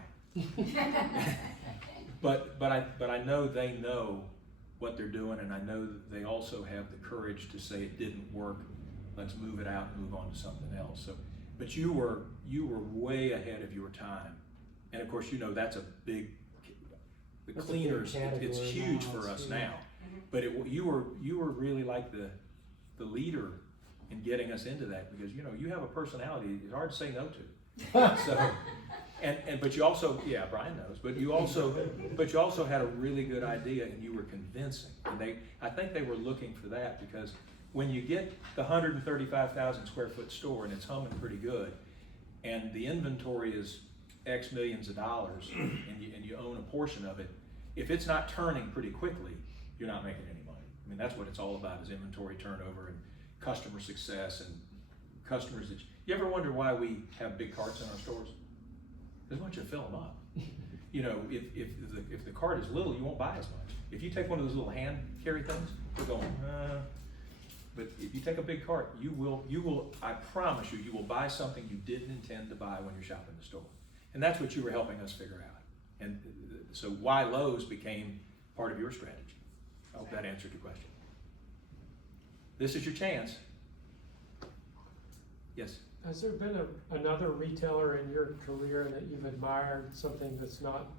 But I know they know what they're doing, and I know that they also have the courage to say it didn't work. Let's move it out and move on to something else. So, but you were way ahead of your time, and of course, you know that's a big. The That's cleaners, a big it's category huge now, for us too. now. But you were really like the leader in getting us into that, because you know you have a personality. It's hard to say no to. So. But you also, yeah, Brian knows, but you also had a really good idea, and you were convincing. And I think they were looking for that, because when you get the 135,000 square foot store and it's humming pretty good, and the inventory is X millions of dollars, and you own a portion of it, if it's not turning pretty quickly, you're not making any money. I mean, that's what it's all about, is inventory turnover and customer success and customers that you ever wonder why we have big carts in our stores? Because once you fill them up, you know, if the cart is little, you won't buy as much. If you take one of those little hand carry things, you're going, but if you take a big cart, you will, I promise you, you will buy something you didn't intend to buy when you're shopping the store. And that's what you were helping us figure out. And so why Lowe's became part of your strategy. I hope that answered your question. This is your chance. Yes? Has there been another retailer in your career that you've admired, something that's not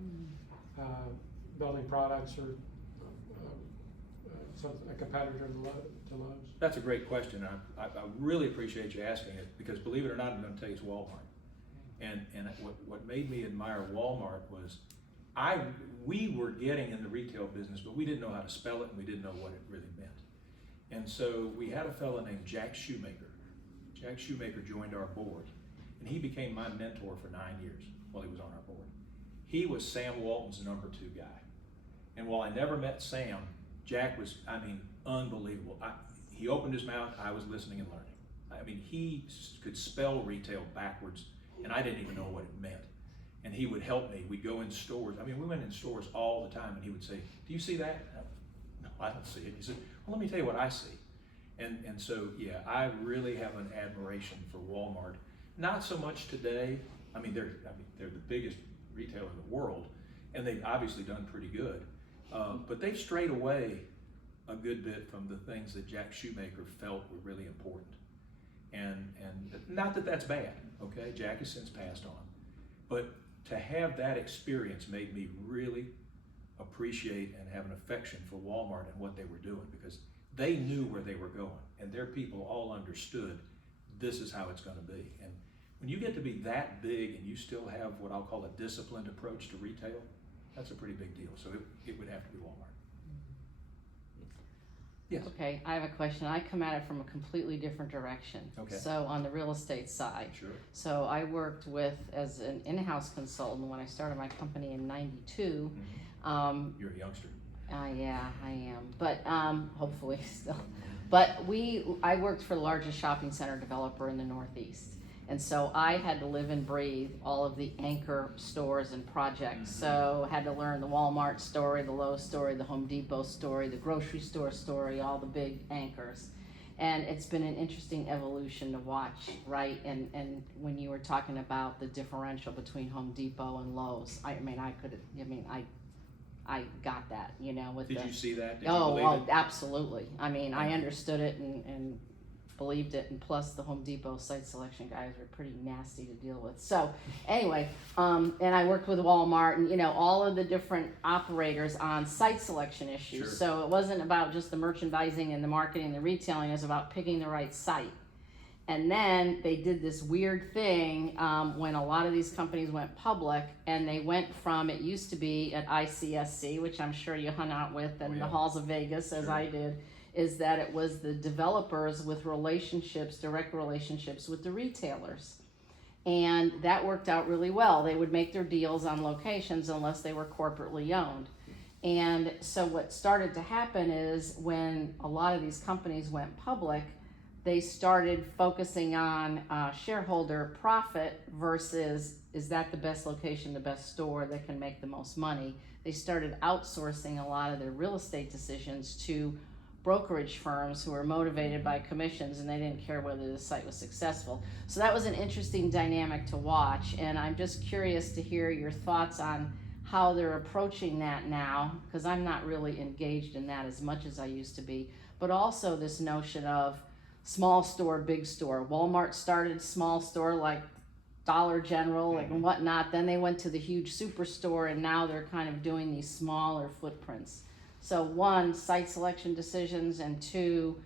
building products or a competitor to Lowe's? That's a great question. I really appreciate you asking it, because believe it or not, I'm going to tell you it's Walmart. And what made me admire Walmart was we were getting in the retail business, but we didn't know how to spell it, and we didn't know what it really meant. And so we had a fellow named Jack Shoemaker. Jack Shoemaker joined our board, and he became my mentor for 9 years while he was on our board. He was Sam Walton's #2 guy. And while I never met Sam, Jack was, I mean, unbelievable. He opened his mouth, I was listening and learning. I mean, he could spell retail backwards, and I didn't even know what it meant. And he would help me. We'd go in stores. I mean, we went in stores all the time, and he would say, do you see that? No, I don't see it. He said, well, let me tell you what I see. And so, yeah, I really have an admiration for Walmart. Not so much today. I mean, they're the biggest retailer in the world, and they've obviously done pretty good. But they've strayed away a good bit from the things that Jack Shoemaker felt were really important. And not that that's bad, okay? Jack has since passed on. But to have that experience made me really appreciate and have an affection for Walmart and what they were doing, because they knew where they were going, and their people all understood this is how it's going to be. And when you get to be that big and you still have what I'll call a disciplined approach to retail, that's a pretty big deal. So it would have to be Walmart. Yes. Okay, I have a question. I come at it from a completely different direction. Okay. So on the real estate side. Sure. So I worked as an in-house consultant when I started my company in '92. Mm-hmm. You're a youngster. Yeah, I am, but hopefully still. But I worked for the largest shopping center developer in the Northeast, And so I had to live and breathe all of the anchor stores and projects. So had to learn the Walmart story, the Lowe's story, the Home Depot story, the grocery store story, all the big anchors. And it's been an interesting evolution to watch, right? And when you were talking about the differential between Home Depot and Lowe's, I got that, you know, with Did the. you see that? Did you Oh, believe oh, it? absolutely. I mean, I understood it and believed it, and plus the Home Depot site selection guys were pretty nasty to deal with. So anyway, and I worked with Walmart and, you know, all of the different operators on site selection issues. Sure. So it wasn't about just the merchandising and the marketing and the retailing, it was about picking the right site. And then they did this weird thing when a lot of these companies went public, and they went from, it used to be at ICSC, which I'm sure you hung out with, and Oh, yeah. the halls of Vegas, as Sure. I did, is that it was the developers with relationships, direct relationships with the retailers. And that worked out really well. They would make their deals on locations unless they were corporately owned. And so what started to happen is when a lot of these companies went public, they started focusing on shareholder profit versus, is that the best location, the best store that can make the most money? They started outsourcing a lot of their real estate decisions to brokerage firms who were motivated by commissions, and they didn't care whether the site was successful. So that was an interesting dynamic to watch, and I'm just curious to hear your thoughts on how they're approaching that now, because I'm not really engaged in that as much as I used to be, but also this notion of small store, big store. Walmart started small store like Dollar General and whatnot, then they went to the huge superstore, and now they're kind of doing these smaller footprints. So one, site selection decisions, and two,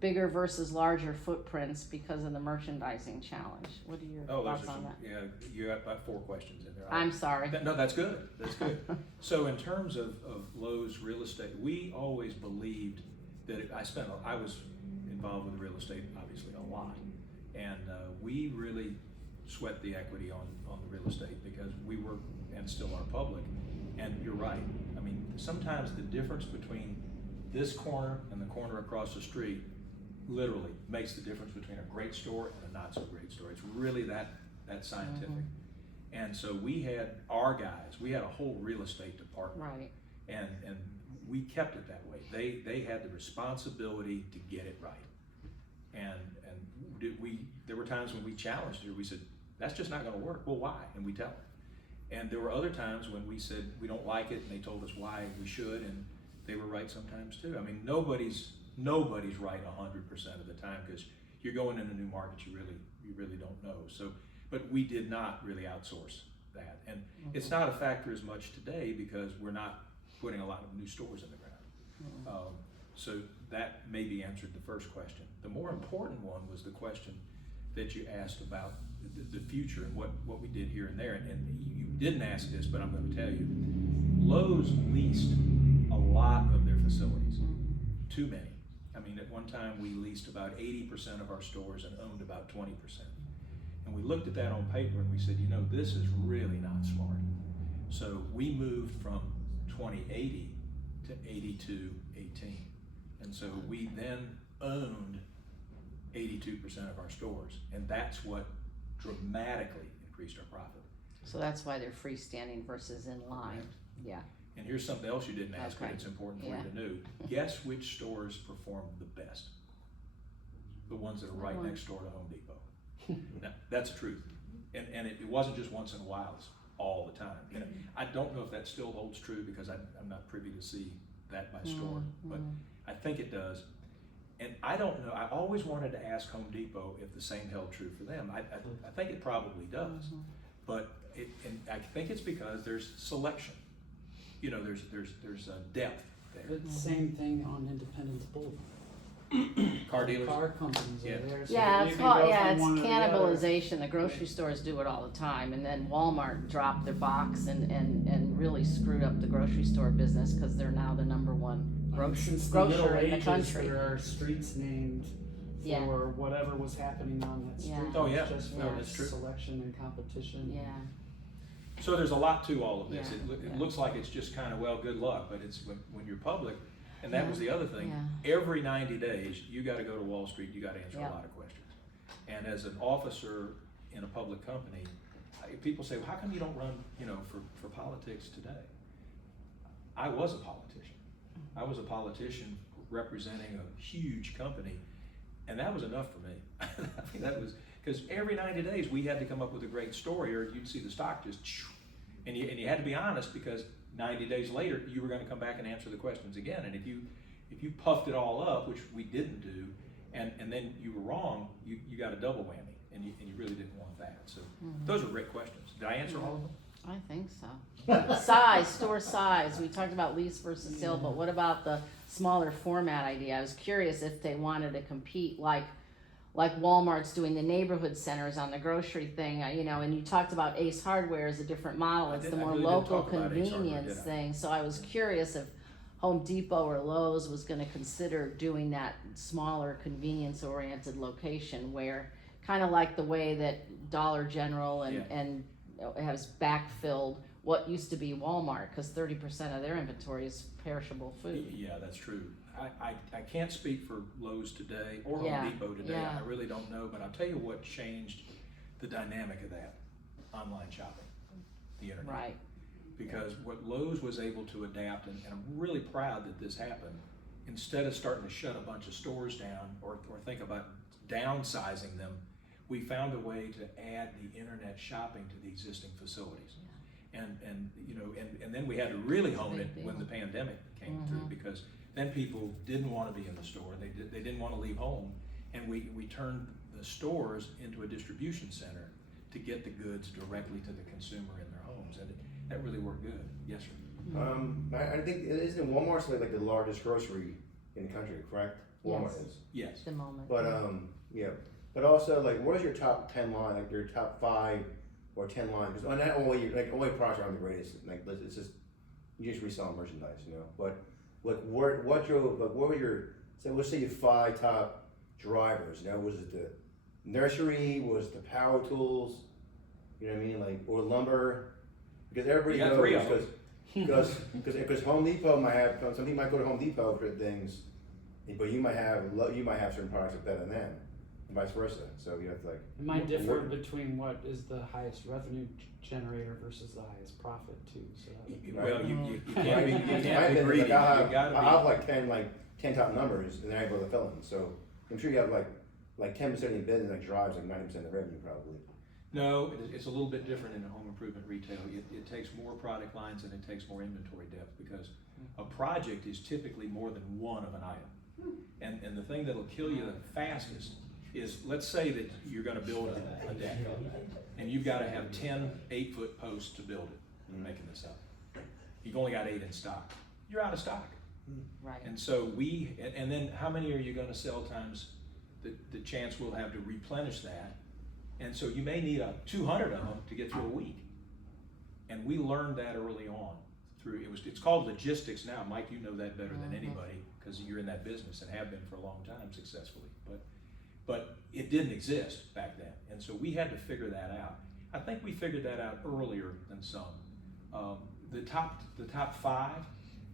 bigger versus larger footprints because of the merchandising challenge. What are your thoughts on that? Yeah, you got about 4 questions in there. I'm sorry. No, that's good, that's good. So in terms of Lowe's real estate, we always believed that I was involved with real estate obviously a lot, and we really sweat the equity on the real estate because we were, and still are, public. And you're right, I mean, sometimes the difference between this corner and the corner across the street literally makes the difference between a great store and a not so great store. It's really that scientific. Mm-hmm. And so we had our guys, we had a whole real estate department. Right. And we kept it that way. They had the responsibility to get it right. And there were times when we challenged her, we said, that's just not gonna work. Well, why? And we tell her. And there were other times when we said, we don't like it, and they told us why we should, and they were right sometimes too. I mean, nobody's right 100% of the time, because you're going in a new market you really don't know. So, but we did not really outsource that. And it's not a factor as much today because we're not putting a lot of new stores in the ground. So that maybe answered the first question. The more important one was the question that you asked about the future and what we did here and there. And you didn't ask this, but I'm going to tell you. Lowe's leased a lot of their facilities. Too many. I mean, at one time we leased about 80% of our stores and owned about 20%. And we looked at that on paper and we said, you know, this is really not smart. So we moved from 2080 to 8218. And so we then owned 82% of our stores, and that's what dramatically increased our profit. So that's why they're freestanding versus in line. Yeah. And here's something else you didn't ask, but Okay. it's important for Yeah. you to know. Guess which stores perform the best? The ones that are right next door to Home Depot. Now, that's the truth. And it wasn't just once in a while, it's all the time. You know, I don't know if that still holds true because I'm not privy to see that by store, but I think it does. And I don't know, I always wanted to ask Home Depot if the same held true for them. I think it probably does, but and I think it's because there's selection. You know, there's a depth there. It's the same thing on Independence Boulevard. Car dealers? Car companies Yeah. are there. So Yeah, you it's can go from it's one to the other. cannibalization. The grocery stores do it all the time, and then Walmart dropped their box and really screwed up the grocery store business because they're now the number one Since the grocer Middle in the Ages, country. there are streets named for Yeah. whatever was happening on that street. Yeah. Oh, yeah. Just No, for that's true. selection and competition. Yeah. So there's a lot to all of this. Yeah, It yeah. looks like it's just kind of, well, good luck, but it's when you're public, and that was the other thing. Yeah. Every 90 days, you got to go to Wall Street, you got to answer Yeah. a lot of questions. And as an officer in a public company, people say, well, how come you don't run, for politics today? I was a politician. I was a politician representing a huge company, and that was enough for me. I mean, that was, because every 90 days we had to come up with a great story, or you'd see the stock just, and you had to be honest, because 90 days later you were going to come back and answer the questions again. And if you puffed it all up, which we didn't do, and then you were wrong, you got a double whammy, and you really didn't want that. So those are great questions. Did I answer all of them? I think so. Size, store size. We talked about lease versus sale, but what about the smaller format idea? I was curious if they wanted to compete like Walmart's doing the neighborhood centers on the grocery thing, and you talked about Ace Hardware as a different model. It's the more really didn't local talk about Ace Hardware, convenience did I? thing. So I was curious if Home Depot or Lowe's was going to consider doing that smaller convenience oriented location where kind of like the way that Dollar General and has backfilled what used to be Walmart, because 30% of their inventory is perishable food. Yeah, that's true. I can't speak for Lowe's today or Yeah, Home Depot today. yeah. I really don't know, but I'll tell you what changed the dynamic of that: online shopping, the internet. Right. Because what Lowe's was able to adapt, and I'm really proud that this happened, instead of starting to shut a bunch of stores down or think about downsizing them, we found a way to add the internet shopping to the existing facilities. And then we had to really hone it when the pandemic came through, because then people didn't want to be in the store. They didn't want to leave home, and we turned the stores into a distribution center to get the goods directly to the consumer in their homes, and that really worked good. Yes, sir. I think isn't Walmart's like the largest grocery in the country, correct? Walmart Yes. is. Yes. The moment. But yeah. But also, like, what is your top 10 line? Like your top 5 or 10 line? Because not only only products aren't the greatest. Like it's just you just resell merchandise, But like what were your? So let's say your 5 top drivers. Was it the nursery? Was it the power tools? You know what I mean? Like, or lumber? Because everybody You got 3 knows of them. because Home Depot might have some people might go to Home Depot for things, but you might have certain products that are better than them, and vice versa. So you have to like. It might differ what- between what is the highest revenue generator versus the highest profit too. So that would- Well, you Right? can't I've be been, greedy. like, You I have gotta like 10 top numbers, and then I'm able to fill them. So I'm sure you have like 10% of your business that drives like 90% of the revenue probably. No, it's a little bit different in the home improvement retail. It takes more product lines and it takes more inventory depth, because a project is typically more than one of an item. And the thing that'll kill you the fastest is, let's say that you're gonna build a deck, and you've gotta have 10 8-foot posts to build it. I'm making this up. You've only got 8 in stock. You're out of stock. Right. And so and then how many are you gonna sell times the chance we'll have to replenish that? And so you may need 200 of them to get through a week. And we learned that early on it's called logistics now. Mike, you know that better than anybody, because you're in that business and have been for a long time successfully. But it didn't exist back then. And so we had to figure that out. I think we figured that out earlier than some. The top 5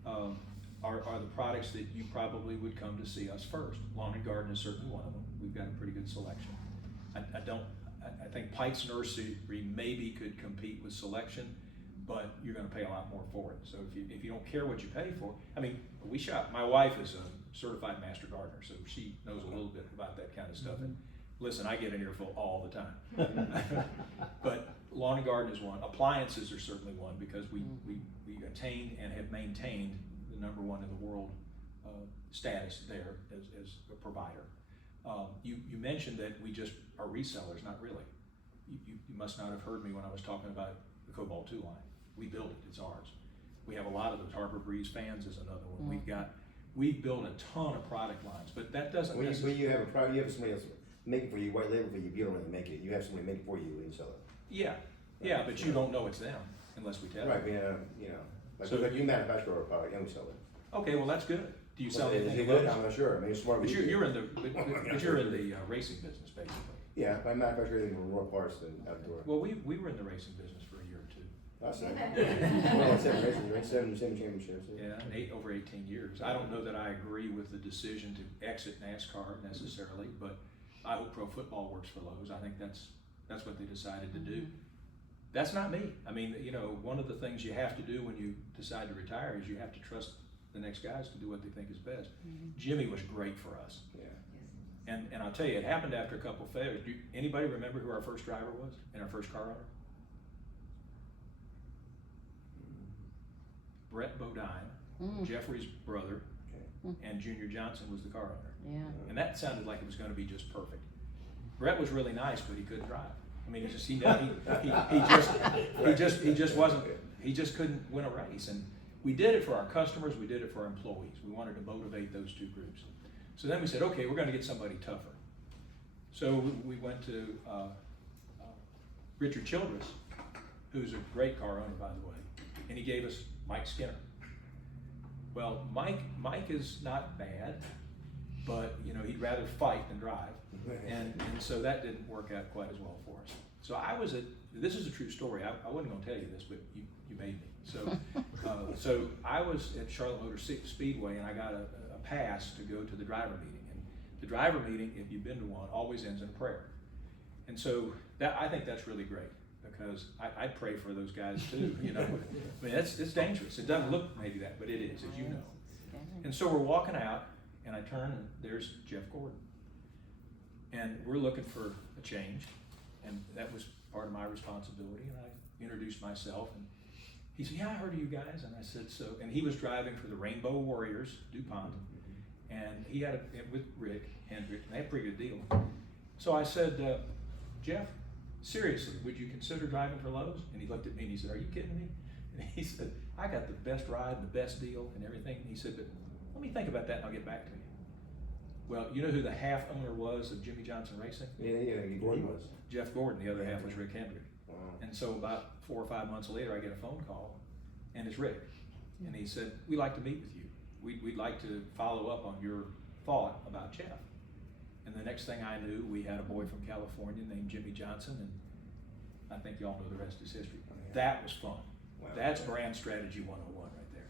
are the products that you probably would come to see us first. Lawn and garden is certainly one of them. We've got a pretty good selection. I think Pike's Nursery maybe could compete with Selection, but you're gonna pay a lot more for it. So if you don't care what you pay for, I mean, we shop, my wife is a certified master gardener, so she knows a little bit about that kind of stuff. And listen, I get an earful all the time. But lawn and garden is one. Appliances are certainly one, because we attained and have maintained the #1 in the world status there as a provider. You mentioned that we just are resellers. Not really. You must not have heard me when I was talking about the Cobalt 2 line. We built it, it's ours. We have a lot of those. Harbor Breeze fans is another one. We've built a ton of product lines, but that doesn't When necessarily. you have a product, you have somebody else make it for you, white label for you. You don't really make it. You have somebody make it for you and you sell it. Yeah, but you don't know it's them unless we tell you. Right, like, So- like you manufacture our product and we sell it. Okay, well, that's good. Do you sell Is anything it good? else? I'm not sure. I mean, it's smart. But you're in the racing business, basically. Yeah, I manufacture everything from raw parts and outdoor. Well, we were in the racing business for a year or 2. That's it. Well, 7 races, right? 7 championships. Yeah, and over 18 years. I don't know that I agree with the decision to exit NASCAR necessarily, but I hope pro football works for Lowe's. I think that's what they decided to do. That's not me. I mean, you know, one of the things you have to do when you decide to retire is you have to trust the next guys to do what they think is best. Jimmy was great for us. Yeah. And I'll tell you, it happened after a couple failures. Do anybody remember who our first driver was and our first car owner? Brett Bodine, Jeffrey's brother, and Junior Johnson was the car owner. Yeah. And that sounded like it was going to be just perfect. Brett was really nice, but he couldn't drive. I mean, he just couldn't win a race. And we did it for our customers, we did it for our employees. We wanted to motivate those two groups. So then we said, okay, we're going to get somebody tougher. So we went to Richard Childress, who's a great car owner, by the way, and he gave us Mike Skinner. Well, Mike is not bad, but you know, he'd rather fight than drive. And so that didn't work out quite as well for us. So this is a true story. I wasn't going to tell you this, but you made me. So I was at Charlotte Motor Speedway, and I got a pass to go to the driver meeting. And the driver meeting, if you've been to one, always ends in a prayer. And so I think that's really great, because I pray for those guys too. You know, I mean, it's dangerous. It doesn't look maybe that, but it is, as you know. And so we're walking out, and I turn, and there's Jeff Gordon. And we're looking for a change, and that was part of my responsibility. And I introduced myself, and he said, "Yeah, I heard of you guys." And I said, "So," and he was driving for the Rainbow Warriors, DuPont, and he had with Rick Hendrick, and they had a pretty good deal. So I said, "Jeff, seriously, would you consider driving for Lowe's?" And he looked at me and he said, "Are you kidding me?" And he said, "I got the best ride, the best deal, and everything." And he said, "But let me think about that, and I'll get back to you." Well, you know who the half owner was of Jimmy Johnson Racing? Yeah, Gordon was. Jeff Gordon. The other half was Rick Hendrick. Wow. And so about 4 or 5 months later, I get a phone call, and it's Rick. And he said, "We'd like to meet with you. We'd like to follow up on your thought about Jeff." And the next thing I knew, we had a boy from California named Jimmy Johnson, and I think y'all know the rest is history. That was fun. Wow. That's brand strategy 101 right there.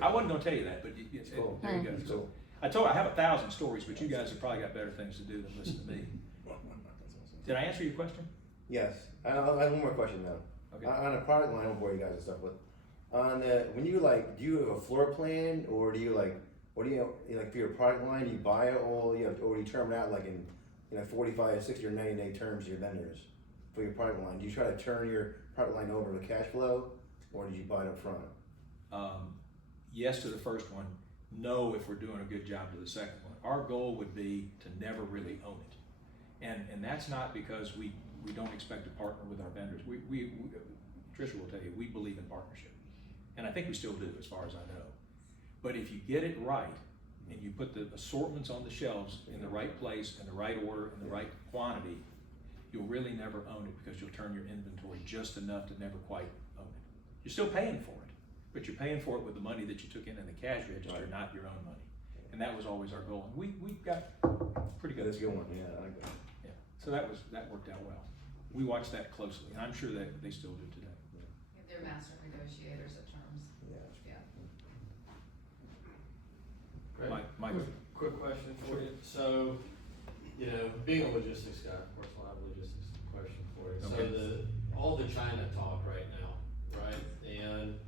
I wasn't going to tell you that, but Cool. there you go. It's So cool. I have 1,000 stories, but you guys have probably got better things to do than listen to me. Did I answer your question? Yes. I have one more question now. Okay. On a product line, I won't bore you guys and stuff, but when you do you have a floor plan, or do you what do you for your product line? Do you buy it all? Or do you term it out like in 45, 60, or 90-day terms to your vendors for your product line? Do you try to turn your product line over to cash flow, or did you buy it up front? Yes to the first one. No, if we're doing a good job to the second one. Our goal would be to never really own it, and that's not because we don't expect to partner with our vendors. We Tricia will tell you, we believe in partnership, and I think we still do, as far as I know. But if you get it right, and you put the assortments on the shelves in the right place, in the right order, in the right quantity, you'll really never own it, because you'll turn your inventory just enough to never quite own it. You're still paying for it, but you're paying for it with the money that you took in the cash register, not your own money. And that was always our goal. And we got pretty good. That's a good one. Yeah, I like that. Yeah. So that worked out well. We watched that closely, and I'm sure that they still do today. They're master negotiators at terms. Yeah. Right. Michael. Quick question for you. So, being a logistics guy, of course, I'll have a logistics question for you. Okay. So all the China talk right now, right? And,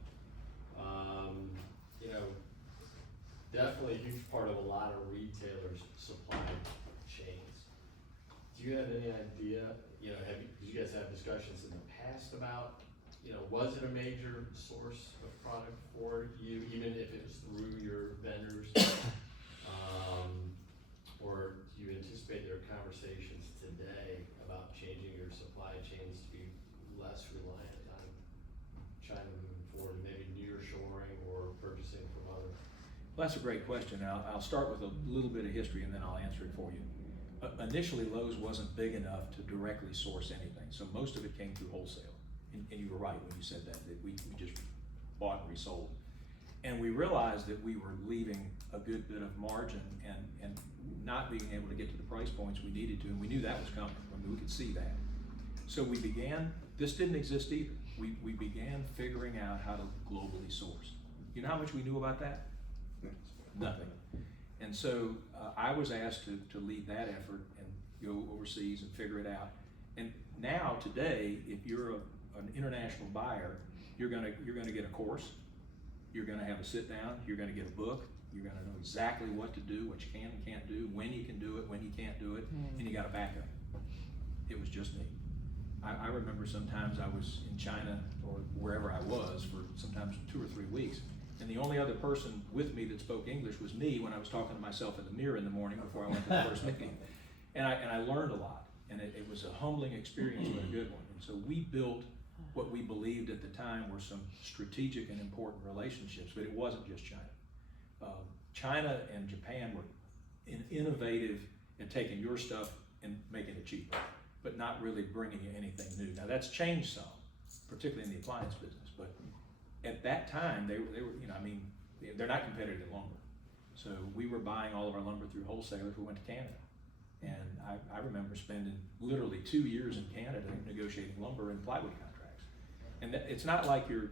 definitely a huge part of a lot of retailers' supply chains. Do you have any idea, did you guys have discussions in the past about, was it a major source of product for you, even if it was through your vendors? Or do you anticipate there are conversations today about changing your supply chains to be less reliant on China moving forward, maybe nearshoring or purchasing from other? Well, that's a great question. I'll start with a little bit of history, and then I'll answer it for you. Initially, Lowe's wasn't big enough to directly source anything, so most of it came through wholesale. And you were right when you said that we just bought and resold. And we realized that we were leaving a good bit of margin and not being able to get to the price points we needed to, and we knew that was coming. I mean, we could see that. So we began, this didn't exist either. We began figuring out how to globally source. You know how much we knew about that? Nothing. And so I was asked to lead that effort and go overseas and figure it out. And now today, if you're an international buyer, you're gonna get a course, you're gonna have a sit down, you're gonna get a book, you're gonna know exactly what to do, what you can and can't do, when you can do it, when you can't do it, and you got a backup. It was just me. I remember sometimes I was in China or wherever I was for sometimes 2 or 3 weeks, and the only other person with me that spoke English was me when I was talking to myself in the mirror in the morning before I went to the first meeting. And I learned a lot, and it was a humbling experience, but a good one. And so we built what we believed at the time were some strategic and important relationships, but it wasn't just China. China and Japan were innovative in taking your stuff and making it cheaper, but not really bringing you anything new. Now that's changed some, particularly in the appliance business, but at that time they were, they're not competitive in lumber. So we were buying all of our lumber through wholesalers who went to Canada. And I remember spending literally 2 years in Canada negotiating lumber and plywood contracts. And it's not like you're,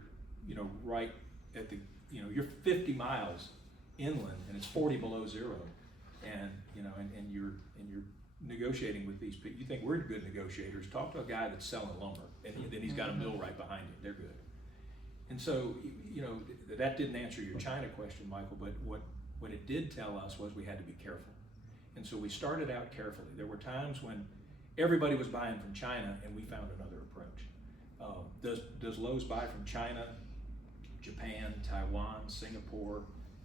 right at the, you're 50 miles inland and it's 40 below zero, and you're negotiating with these people. You think we're good negotiators? Talk to a guy that's selling lumber, and then he's got a mill right behind him. They're good. And so, that didn't answer your China question, Michael. But what it did tell us was we had to be careful. And so we started out carefully. There were times when everybody was buying from China, and we found another approach. Does Lowe's buy from China, Japan, Taiwan, Singapore?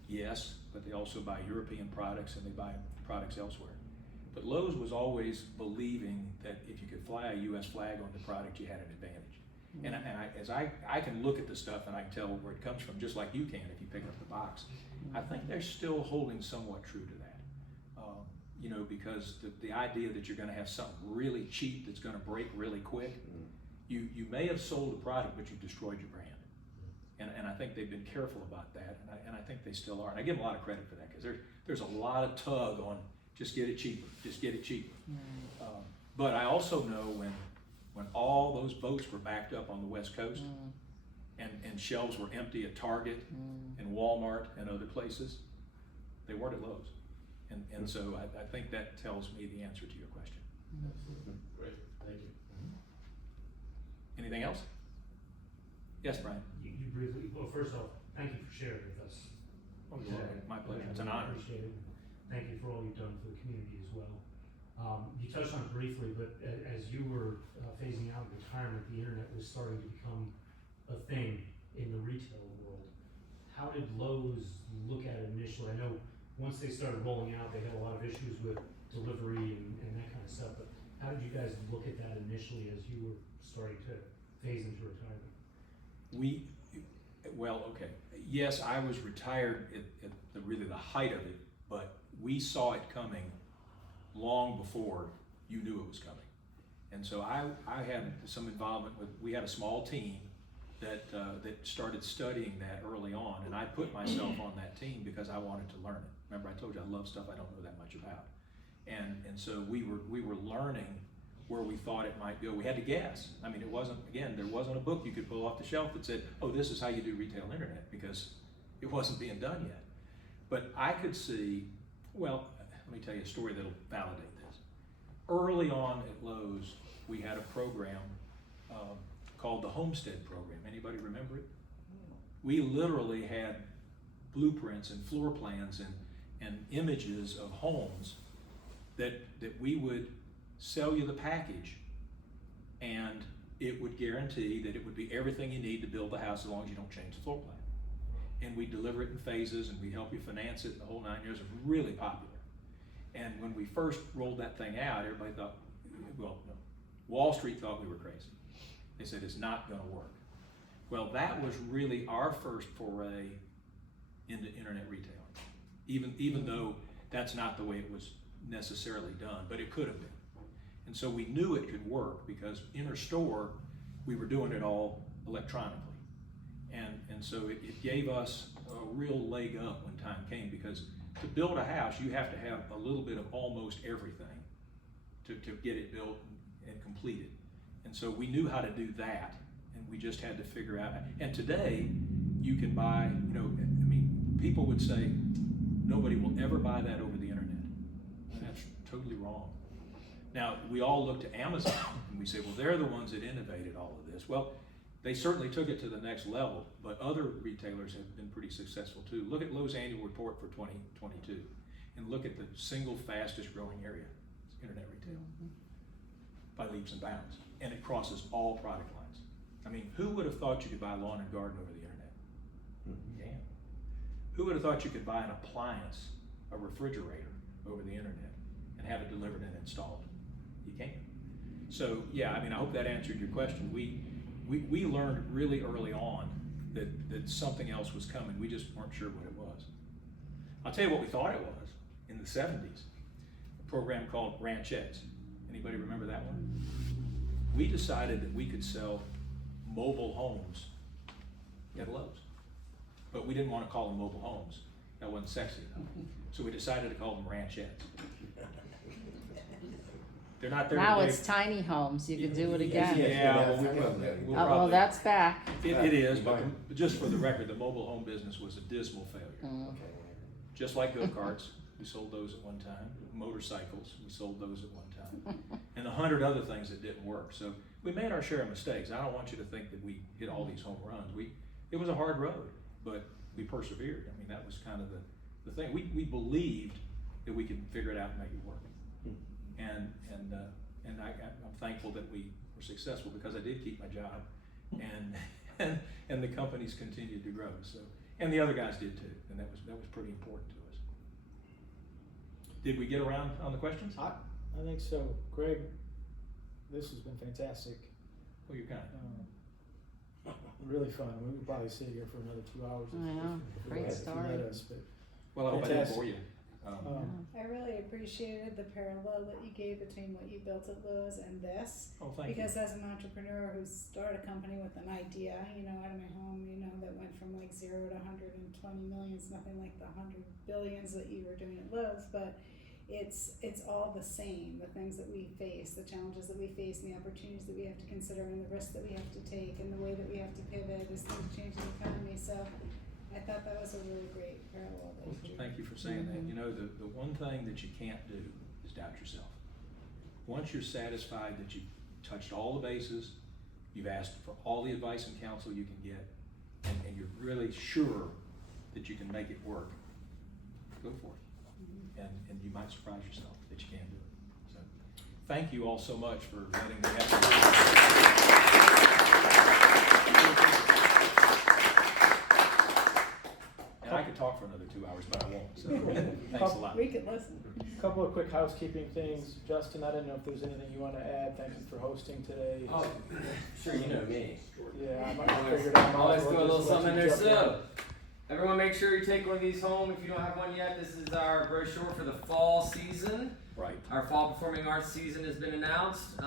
Yes, but they also buy European products and they buy products elsewhere. But Lowe's was always believing that if you could fly a U.S. flag on the product, you had an advantage. And I can look at the stuff and I can tell where it comes from, just like you can if you pick up the box. I think they're still holding somewhat true to that. Because the idea that you're going to have something really cheap that's going to break really quick, you may have sold a product, but you've destroyed your brand. And I think they've been careful about that, and I think they still are. And I give them a lot of credit for that, because there's a lot of tug on just get it cheaper, just get it cheaper. But I also know when all those boats were backed up on the West Coast, and shelves were empty at Target and Walmart and other places, they weren't at Lowe's. And so I think that tells me the answer to your question. Absolutely. Great, thank you. Anything else? Yes, Brian? You briefly, well, first off, thank you for sharing with us. Oh, yeah, my pleasure. It's an honor. Appreciate it. Thank you for all you've done for the community as well. You touched on it briefly, but as you were phasing out retirement, the internet was starting to become a thing in the retail world. How did Lowe's look at it initially? I know once they started rolling out, they had a lot of issues with delivery and that kind of stuff, but how did you guys look at that initially as you were starting to phase into retirement? Okay. Yes, I was retired at really the height of it, but we saw it coming long before you knew it was coming. And so I had some involvement we had a small team that started studying that early on, and I put myself on that team because I wanted to learn it. Remember, I told you I love stuff I don't know that much about. And so we were learning where we thought it might go. We had to guess. I mean, there wasn't a book you could pull off the shelf that said, oh, this is how you do retail internet, because it wasn't being done yet. But I could see, well, let me tell you a story that'll validate this. Early on at Lowe's, we had a program called the Homestead Program. Anybody remember it? We literally had blueprints and floor plans and images of homes that we would sell you the package, and it would guarantee that it would be everything you need to build the house as long as you don't change the floor plan. And we deliver it in phases, and we help you finance it, the whole 9 years. It was really popular. And when we first rolled that thing out, everybody thought, well, no, Wall Street thought we were crazy. They said it's not going to work. Well, that was really our first foray into internet retailing, even though that's not the way it was necessarily done, but it could have been. And so we knew it could work because in our store, we were doing it all electronically. And so it gave us a real leg up when time came, because to build a house, you have to have a little bit of almost everything to get it built and completed. And so we knew how to do that, and we just had to figure out. And today, you can buy, people would say, nobody will ever buy that over the internet. That's totally wrong. Now, we all look to Amazon and we say, well, they're the ones that innovated all of this. Well, they certainly took it to the next level, but other retailers have been pretty successful too. Look at Lowe's annual report for 2022 and look at the single fastest growing area, internet retail, by leaps and bounds. And it crosses all product lines. I mean, who would have thought you could buy lawn and garden over the internet? You can. Who would have thought you could buy an appliance, a refrigerator, over the internet and have it delivered and installed? You can. So yeah, I mean, I hope that answered your question. We learned really early on that something else was coming. We just weren't sure what it was. I'll tell you what we thought it was in the 70s, a program called Ranchettes. Anybody remember that one? We decided that we could sell mobile homes at Lowe's, but we didn't want to call them mobile homes. That wasn't sexy enough. So we decided to call them Ranchettes. They're not there Now today. it's tiny homes, you can do it again. Yeah, well, we'll Well, probably, that's back. it is, but just for the record, the mobile home business was a dismal failure. Just like go-karts, we sold those at one time. Motorcycles, we sold those at one time. And 100 other things that didn't work. So we made our share of mistakes. I don't want you to think that we hit all these home runs. It was a hard road, but we persevered. I mean, that was kind of the thing. We believed that we could figure it out and make it work. And I'm thankful that we were successful because I did keep my job, and the companies continued to grow. So, and the other guys did too, and that was pretty important to us. Did we get around on the questions? I think so. Greg, this has been fantastic. Well, you're kind. Really fun. We could probably sit here for another 2 hours. I know. Great story. Let us, but Well, I hope I didn't Fantastic. bore you. I really appreciated the parallel that you gave between what you built at Lowe's and this. Oh, thank you. Because as an entrepreneur who started a company with an idea, out of my home, that went from like 0 to 120 millions, nothing like the 100 billions that you were doing at Lowe's, but it's all the same, the things that we face, the challenges that we face, and the opportunities that we have to consider, and the risks that we have to take, and the way that we have to pivot as things change in the economy. So I thought that was a really great parallel that you drew. Thank you for saying that. The one thing that you can't do is doubt yourself. Once you're satisfied that you've touched all the bases, you've asked for all the advice and counsel you can get, and you're really sure that you can make it work, go for it. And you might surprise yourself that you can do it. So thank you all so much for letting me have And I could talk for another 2 hours, but I won't. So thanks a lot. We could listen. a couple of quick housekeeping things. Justin, I didn't know if there's anything you want to add. Thank you for hosting today. Oh, sure, you know me. Yeah, I might have figured out. Always I'll do a little just let something you in there. jump in. So, everyone make sure you take one of these home if you don't have one yet. This is our brochure for the fall season. Right. Our fall performing arts season has been announced.